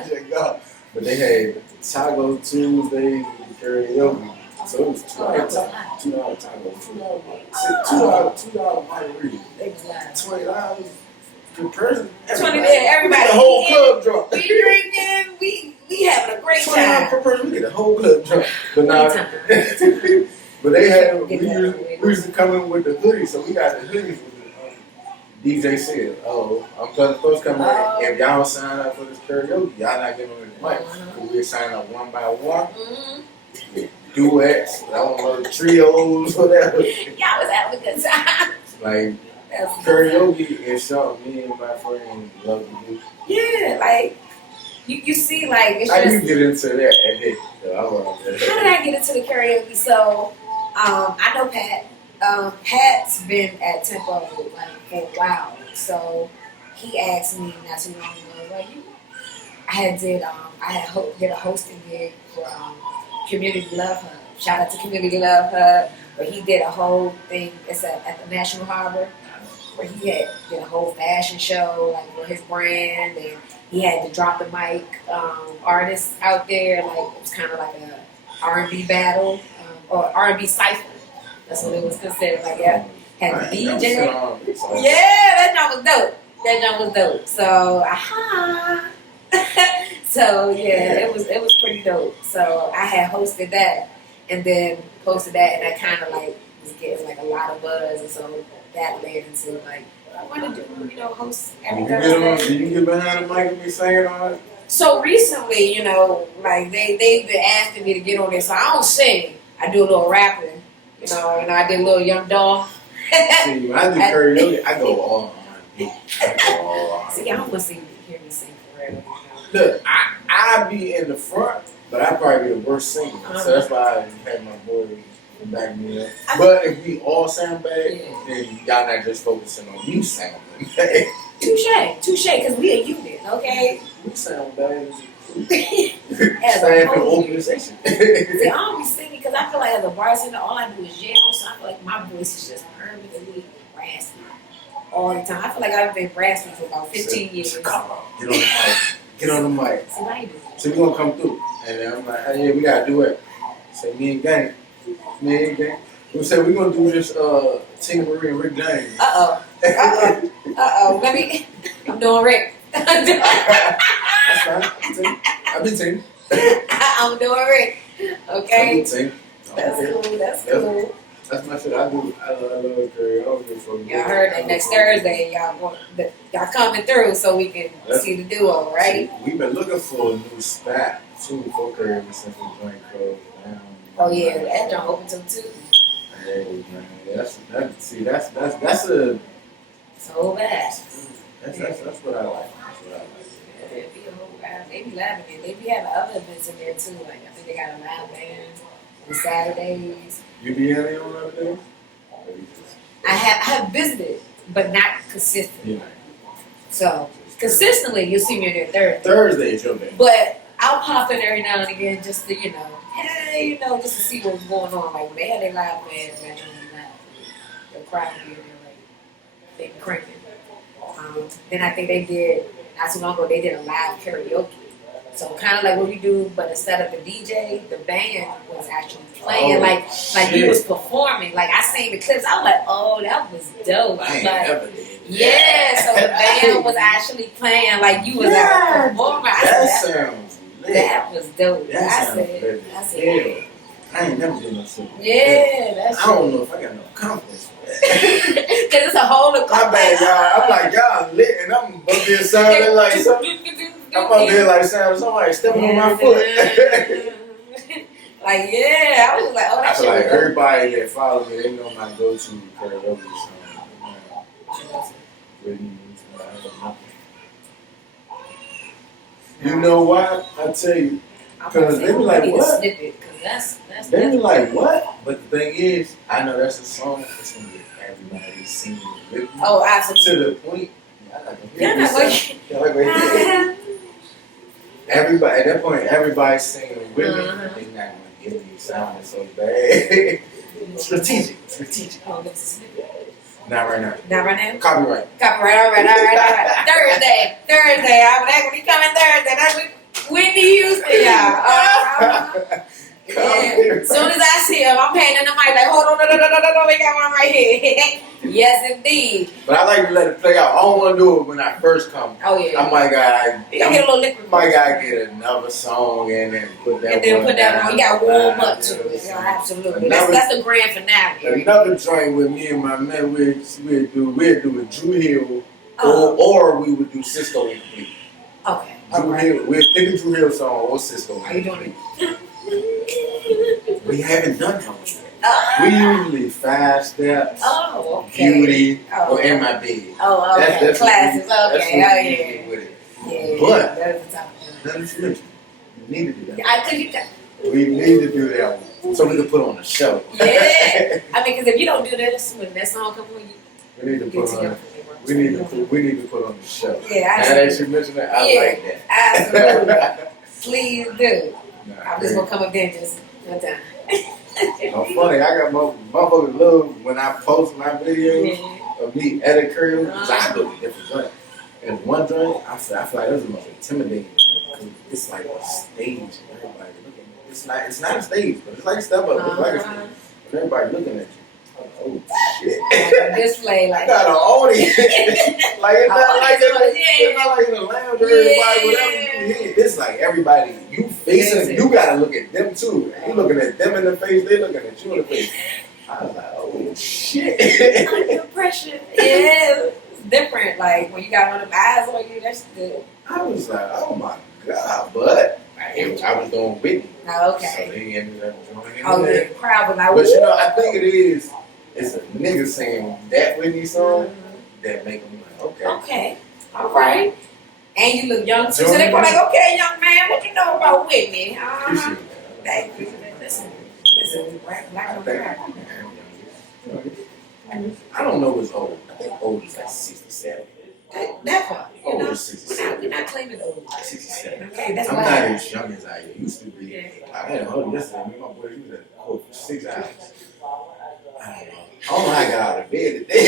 just God. But they had Taco Tuesdays with karaoke. So it was $2 taco, $2 margarita, exactly. $20 per person. Everybody. The whole club drunk. We drinking. We having a great time. $20 per person. We get the whole club drunk. But now, but they had. We used to come in with the hoodies, so we got the hoodies with the DJ said, I'm supposed to come in. If y'all don't sign up for this karaoke, y'all not getting on this mic. We'll sign up one by one. Duets, I don't know, trios, whatever. Y'all was having a good time. Like, karaoke is something me and my friends love to do. Yeah, like, you see, like, it's how just... you get into that? How did I get into the karaoke? So, I know Pat. Pat's been at Tempo, like, for a while. So, he asked me not too long ago, I did a hosting gig for, Community Love Hub. Shout out to Community Love Hub, where he did a whole thing. It's at the National Harbor, where he did a whole fashion show, like for his brand, and he had to drop the mic artists out there. Like it was kind of like a R&B battle or R&B cipher. That's what it was considered. Like had a DJ. Yeah, that job was dope. So So yeah, it was pretty dope. So I had hosted that and then posted that, and I kind of like was getting like a lot of buzz, and so that led into like I want to do host every Thursday. Did you get behind the mic and be singing on it? So recently, like they've been asking me to get on there, so I don't sing. I do a little rapping, and I did a little Young Doll. See, when I do karaoke, I go all on. See, I don't want to hear me sing for real. Look, I be in the front, but I probably be the worst singer. So that's why I had my boys back me up. But if we all sound bad, then y'all not just focusing on you sounding bad. Touche, because we a unit, okay? We sound bad as as a whole organization. See, I don't be singing because I feel like as a bartender, all I do is yell, so I feel like my voice is just permanently raspy all the time. I feel like I've been raspy for about 15 years. Come on, get on the mic. Get on the mic. See what I do. So we gonna come through, and then I'm like, hey, yeah, we gotta do it. Say me and gang. Me and gang. We said we're gonna do this Tina Marie and Rick James. I'm doing Rick. That's fine. I'll be Tina. I'm doing Rick. Okay. That's cool. That's cool. That's my shit. I love karaoke. Y'all heard that next Thursday, y'all coming through so we can see the duo, right? We've been looking for a new spot too for karaoke since the joint closed down. Oh yeah, that joint open till 2. Hey, man, that's a so bad. That's what I like. They be laughing it. They be having other events in there too. Like I think they got a live band on Saturdays. You be having on other days? I have visited, but not consistently. Yeah. So consistently, you'll see me in there Thursday is your day. But I'll pop in every now and again just to just to see what's going on. Like when they had their live band, the crowd would be in there like they be cranking. Then I think they did not too long ago. They did a live karaoke. So kind of like what we do, but instead of the DJ, the band was actually playing, like he was performing. Like I seen the clips, I was like, oh, that was dope. I ain't like, never did. Yeah, so the band was actually playing, like you was a performer. That sounds lit. That was dope. I said, yeah. I ain't never did no shit. Yeah, that's. I don't know if I got no confidence for that. Cause it's a whole. My bad, y'all. I'm like y'all lit, and I'm up there sounding like something. I'm up there like sounding somebody stepping on my foot. Like I was like, oh, I feel like everybody that follow me, they know my go-to karaoke song. You know why? I tell you, because they be like, what? They be like, what? But the thing is, I know that's a song that's gonna get everybody singing with me. Oh, absolutely. To the point, everybody at that point, everybody's singing with me. They're not gonna get me sounding so bad. Strategic. Not right now. Copyright. All right. Thursday. I'm be coming Thursday. That's Whitney Houston, y'all. Yeah. As soon as I see him, I'm paying in the mic like, hold on, no, we got one right here. Yes, indeed. But I like to let it play out. I don't want to do it when I first come. Oh yeah. I might gotta get a little liquid. Might gotta get another song and then put that. On. You gotta warm up to it. Absolutely. That's the grand finale. Another joint with me and my man, we'd do a Drew Hill, or we would do Cisco Incomplete. Okay. Drew Hill. We'd pick a Drew Hill song or Cisco. Are you doing it? We haven't done that one yet. We usually 5 steps, beauty, or in my bed. Oh, okay. That's classes, okay. With it. Yeah, but that's the top. Nothing to mention. We need to do that. We need to do that one so we can put on a show. Yeah, I mean, because if you don't do that, when that song comes on, we need to put on. We need to put on the show. Yeah, now that you mentioned that, I like that. Absolutely. Please do. I'm just gonna come up there and just one time. I'm funny. I got motherfuckers love when I post my videos of me at a karaoke because I go to different joints. And one joint, I feel like that's the most intimidating because it's like a stage. And everybody looking at it. It's not a stage, but it's like a step up. It's like a stage. And everybody looking at you. Oh shit! Like a display, like I got an audience. Like it's not like in a lounge or everybody whatever you hear. It's like everybody you facing. You gotta look at them too. You looking at them in the face. They looking at you in the face. I was like, oh shit! Under pressure. Yeah, it's different. Like when you got one of them eyes on you, that's good. I was like, oh my god, but I was doing Whitney. Oh, okay. So they ended up joining. Oh, the crowd was like, but you know, I think it is. It's a nigga singing that Whitney song that make them like, okay. Okay. All right. And you look young too. So they probably like, okay, young man, what you know about Whitney? Thank you. Listen, black on black. I don't know what's old. I think old is like 67. That part. Old is 67. We're not claiming old. 67. Okay, that's I'm why. not as young as I used to be. Yeah. I had a hold yesterday. Me and my boy, he was at court for 6 hours. I don't know how I got out of bed today.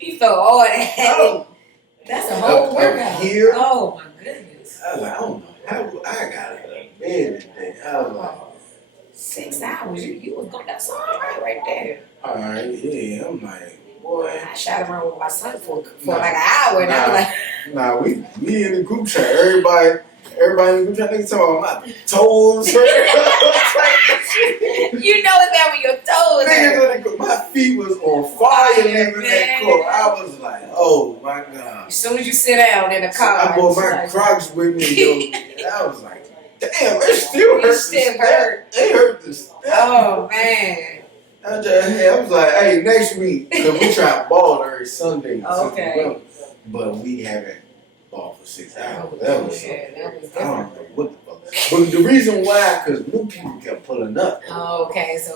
You felt all that. That's a whole workout. Here. Oh my goodness. I was like, I don't know how I got out of bed today. I was like, 6 hours. You was going. That's all right there. All right, yeah. I'm like, boy. I shot around with my son for like an hour, and I was like, we in the group chat. Everybody in the group chat, niggas talking about my toes. You know it's that when your toes hurt. My feet was on fire leaving that court. I was like, oh my God. As soon as you sit down in the car. I brought my Crocs with me, yo. And I was like, damn, it still hurts. It hurt to step. Oh, man. I was like, hey, next week, because we try to ball every Sunday. Okay. But we haven't balled for 6 hours. That was different. I don't know what the fuck. But the reason why, because new people kept pulling up. Oh, okay. So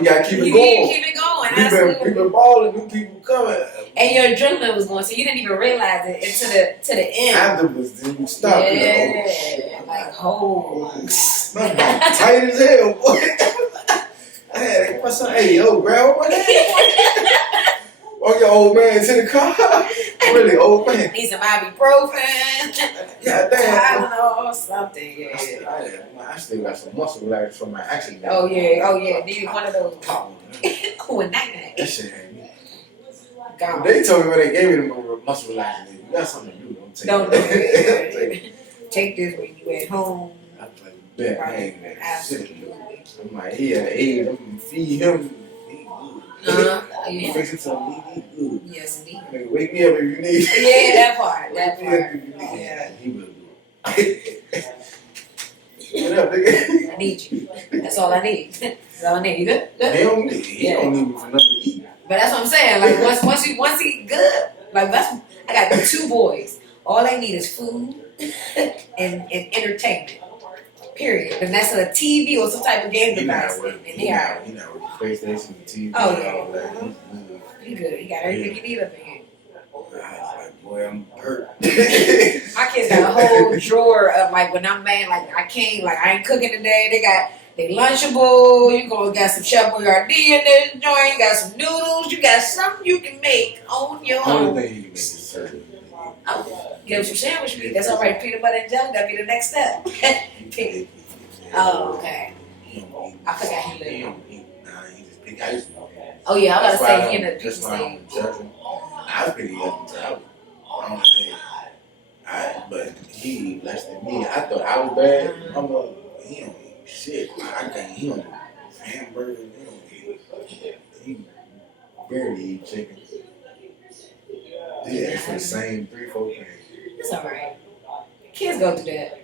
we got to keep it going. Keep it going. We've been balling, new people coming. And your adrenaline was going, so you didn't even realize it until to the end. Afterwards, then you stopped. Yeah. Like, my mouth tight as hell, boy. I had my son, hey, yo, grab my hand. Oh, your old man to the car. Really, old man. Need some ibuprofen. Yeah, damn. I don't know, something. Yeah. I still got some muscle relaxers from my accident. Oh, yeah. Needed one of those. Oh, a night. That shit had me. Gone. They told me when they gave me the muscle relaxers, you got something to do. Don't take it. Take this when you at home. I play bet. I ain't that shit. I'm like, he had AIDS. I'm going to feed him. Yeah. Fix it something. He good. Yes, indeed. Like, wake me up if you need. Yeah, that part. Yeah. He will do it. Get up, nigga. I need you. That's all I need. That's all I need. You good? He don't need me for nothing to eat. But that's what I'm saying. Like once he good. Like I got 2 boys. All they need is food and entertainment. Period. And that's a TV or some type of game device. He not with PlayStation, TV. Oh yeah. He good. He got everything you need up in here. I was like, boy, I'm hurt. My kids got a whole drawer of like when I'm mad, like I ain't cooking today. They got they Lunchable. You gonna got some Chef Boyardee in this joint. You got some noodles. You got something you can make on your own. Only thing you can make is certain. Give him some sandwich meat. That's all right. Peanut butter and jelly. That'd be the next step. Oh, okay. I forgot he lived. Nah, he just pick ice. Oh yeah, I was about to say he in the that's why I'm judging. I was pretty young until but he less than me. I thought I was bad. I'm like, he don't eat shit. He don't eat hamburgers. He barely eat chicken. Yeah, it's for the same 3-4 things. It's alright. Kids go through that.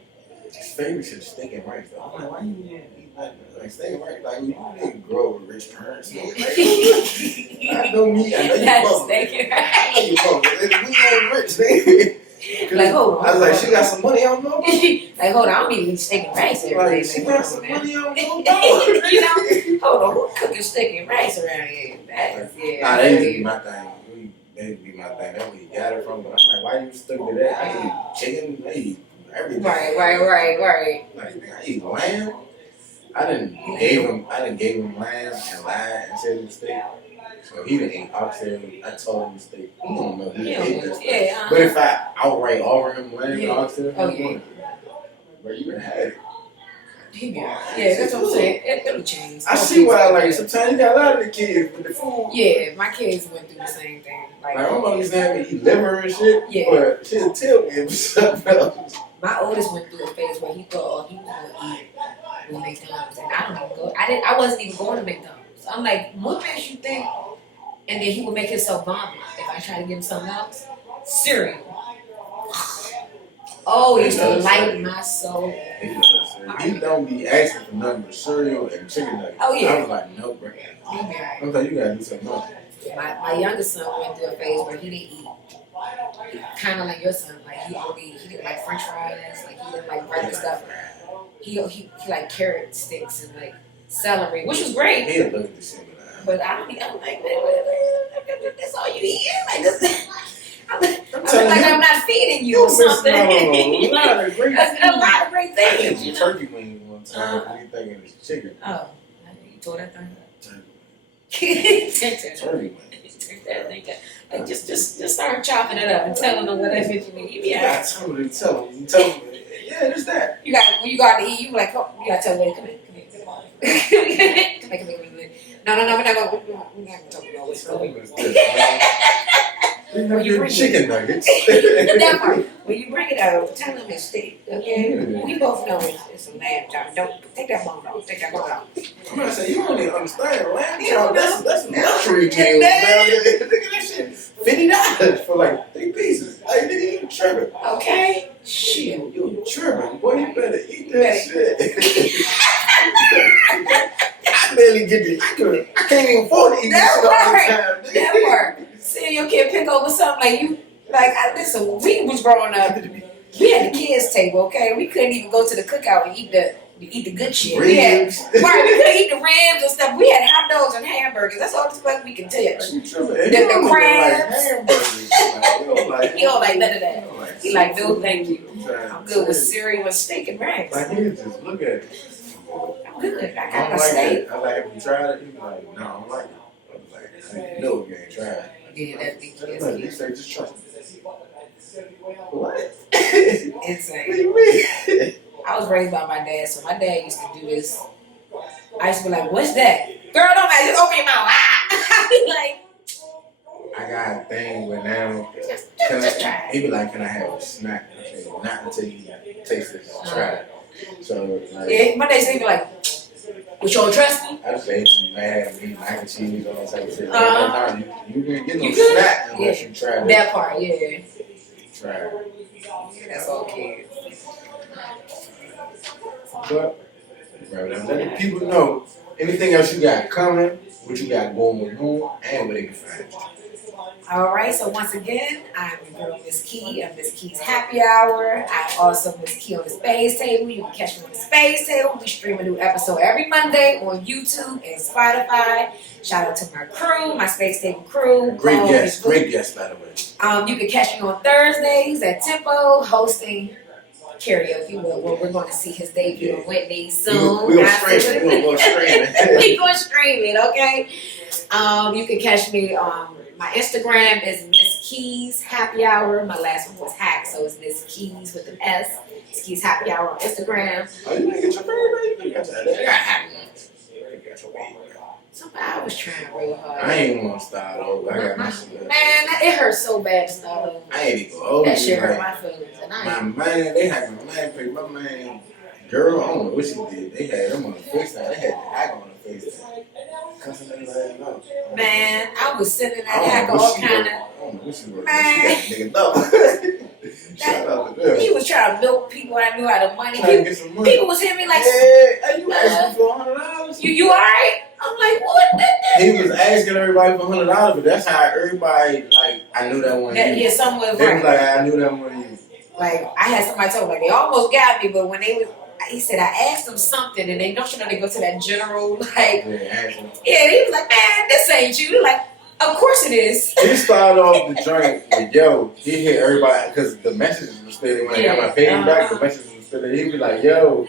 His favorite shit is steak and rice though. I'm like, why you eat like steak and rice? Like you didn't grow up with rich parents. Like, I know me. I know you steak and rice. I know you we ain't rich, nigga. Like, hold on. I was like, she got some money, I don't know. Like, hold on, I don't need to eat steak and rice every day. She got some money, I don't know. You know, hold on, who's cooking steak and rice around here? That is, yeah. Nah, that used to be my thing. That used to be my thing. That's where you got it from. But I'm like, why you stuck with that? I eat chicken, I eat everything. Right. Like, I eat lamb. I didn't gave him lamb and lied and said it was steak. So he didn't eat oxtail. I told him steak. He don't know he ate that stuff. Yeah, But if I outright offer him lamb and oxtail, bro, you would have had it. Yeah, that's what I'm saying. It'll change. I see what I like. Sometimes you got a lot of the kids with the food. Yeah, my kids went through the same thing. Like my mom used to have me eat liver and shit. Yeah. But she'll tell me it was something else. My oldest went through a phase where he thought he was gonna eat with McDonald's, and I wasn't even going to McDonald's. I'm like, what makes you think? And then he would make himself vomit if I try to give him something else. Cereal. Oh, he used to light my soul. He don't be asking for nothing but cereal and chicken nuggets. Oh yeah. I was like, no, bro. I'm like, you gotta do something else. My youngest son went through a phase where he didn't eat. Kind of like your son, like he didn't like French fries, like he didn't like regular stuff. He like carrot sticks and like celery, which was great. He'll look at the shit. But I'm like, man, that's all you eat? Like this. I'm not feeding you or something. A lot of great things. You know? Turkey wings one time. What do you think it was chicken? Oh, you tore that thing up. Turkey wings. Like just start chopping it up and telling them whatever you need. Yeah, I totally tell them. You tell them, yeah, there's that. You got to eat. You like, oh, you got to tell them, come here. No, we're not gonna talk about what's going on. When you bring chicken nuggets. That part. When you bring it out, tell them it's steak. Okay? We both know it's a lamb chop. Don't take that bone off. Take that bone out. I'm gonna say you don't even understand lamb chop. That's a luxury meal, man. Look at that shit. $50 for like 3 pieces. Like nigga, you tripping. Okay? Shit. You tripping. Boy, you better eat that shit. I barely get to eat. I can't even afford to eat this shit all the time. That part. Seeing your kid pick over something like you, listen, when we was growing up, we had the kids' table, okay? We couldn't even go to the cookout and eat the good shit. Ribs. We couldn't eat the ribs and stuff. We had hot dogs and hamburgers. That's all the fuck we can touch. The crabs. He don't like none of that. He like, no, thank you. I'm good with cereal and steak and rice. Like, you just look at it. I'm good. I got my like steak. it. I like it. If you tried it, you be like, no, I don't like it. I'm like, no, you ain't tried it. Yeah, that big They say just trust me. What? Insane. What do you mean? I was raised by my dad, so my dad used to do this. I used to be like, what's that? Girl, don't matter, just open your mouth. I be like, I got a thing where now, he be like, can I have a snack? I say, not until you taste this, try it. So, like, yeah, my dad used to be like, but you don't trust me? I just say, mad, eat mac and cheese, all that type of shit. You can't get no You snack unless you try that part, yeah. Try it. Yeah, that's all kids. But, let the people know anything else you got coming, what you got going on, and where they can find you. All right, so once again, I'm your girl, Miss Key of Miss Key's Happy Hour. I'm also Miss Key on the Spadez Table. You can catch me on the Spadez Table. We stream a new episode every Monday on YouTube and Spotify. Shout out to my crew, my Spadez Table crew. Great guest, by the way. You can catch me on Thursdays at Tempo hosting karaoke. We're going to see his debut on Whitney soon. We're going to stream it. We're going to stream it. We're going to stream it, okay? You can catch me on my Instagram is Miss Kees Happy Hour. My last one was Hack, so it's Miss Kees with an S. Miss Kees Happy Hour on Instagram. Oh, you didn't get your baby? You got happy ones. I was trying real hard. I ain't want to start over. I got my shit. Man, it hurts so bad to start over. I ain't even over. That shit hurt my feelings. My man, they had my man pick my man. Girl, I don't know what she did. They had them on the FaceTime. They had the hack on the FaceTime. Man, I was sending that hack all kind of. Shout out to them. He was trying to milk people. I knew how to money. People was hitting me like, "Hey, you asking for $100? You alright?" I'm like, "What?" He was asking everybody for $100, but that's how everybody like. I knew that one. Yeah, someone they was like, I knew that one. Like I had somebody tell me like they almost got me, but when they was. He said, I asked them something, and they don't you know they go to that general, like, yeah, he was like, man, this ain't you. They're like, of course it is. He started off the joint with, yo, he hit everybody, because the messages were still, when I got my page back, the messages were still, he'd be like, yo,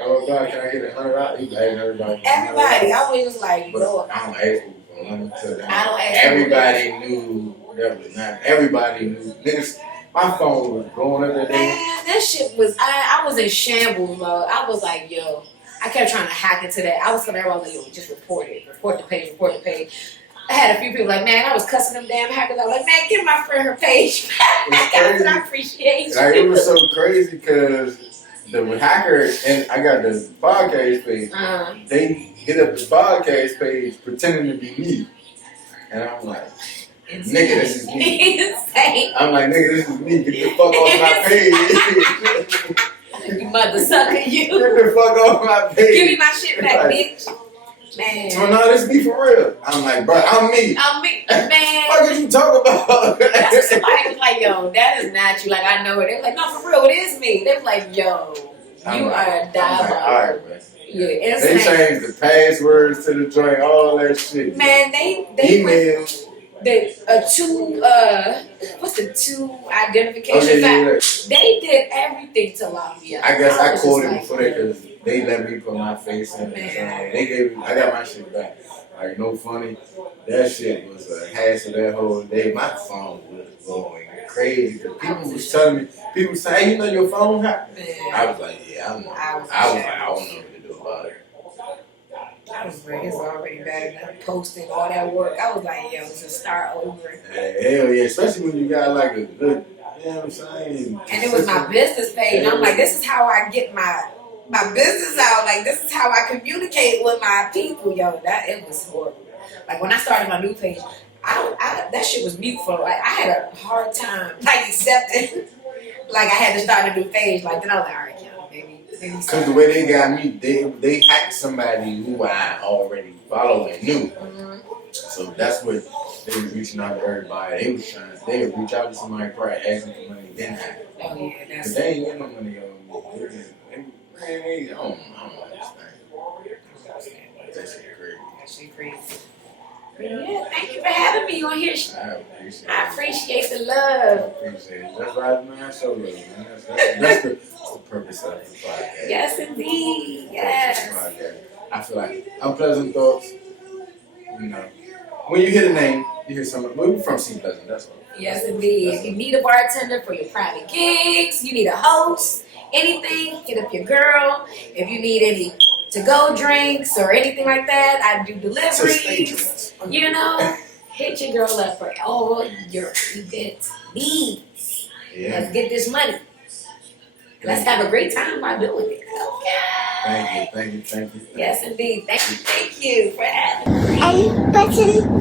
oh God, can I get $100? He was asking everybody. Everybody, I was just like, yo. I don't ask people for money. I don't ask everybody knew that was not, everybody knew. Niggas, my phone was blowing up that day. Man, that shit was, I was in shambles mode. I was like, yo, I kept trying to hack into that. I was telling everybody, like, yo, just report it. Report the page. I had a few people like, man, I was cussing them damn hackers. I was like, man, give my friend her page back. I appreciate you. Like, it was so crazy because the hacker, and I got the podcast page, they hit up the podcast page pretending to be me. And I'm like, nigga, this is me. I'm like, nigga, this is me. Get the fuck off my page. You mother sucker, you. Get the fuck off my page. Give me my shit back, bitch. Man. So no, this me for real. I'm like, bro, I'm me. Man. What did you talk about? That's what somebody was like, yo, that is not you. Like, I know it. They was like, no, for real, it is me. They was like, yo, you are a diabolical. Like, all right, man. Yeah, they changed the passwords to the joint, all that shit. Man, they emails. What's the two identification factors? They did everything to lock me up. I guess I called him for that because they let me put my face in it. They gave me, I got my shit back. Like, no funny. That shit was a hassle that whole day. My phone was going crazy. People was telling me, people say, hey, you know your phone happened? I was like, yeah, I know. I was like, I don't know what to do about it. I was like, it's already better than posting all that work. I was like, yo, just start over. Hell yeah, especially when you got like a good, you know what I'm saying? And it was my business page. I'm like, this is how I get my business out. Like, this is how I communicate with my people. Yo, it was horrible. Like, when I started my new page, I that shit was mute for, like, I had a hard time, like, accepting, like, I had to start a new page. Like, then I was like, all right, yo, maybe. Because the way they got me, they hacked somebody who I already follow and knew. Mm-hmm. So that's what they were reaching out to everybody. They would reach out to somebody, probably asking for money, then hack. Oh, yeah, that's But they ain't getting no money on me. I don't understand. That shit crazy. That shit crazy. Yeah, thank you for having me on here. I appreciate the love. I appreciate it. That's right, man. Show love, man. That's the purpose of the podcast. Yes, indeed. Yes. I feel like unpleasant thoughts, you know. When you hear the name, you hear something. We're from Sea Pleasant, that's all. Yes, indeed. If you need a bartender for your private gigs, you need a host, anything, hit up your girl. If you need any to-go drinks or anything like that, I do deliveries. You know, hit your girl up for all your event needs. Yeah. Let's get this money. Let's have a great time while doing it. Okay. Thank you. Yes, indeed. Thank you for having me. And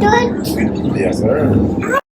button. Yes, sir.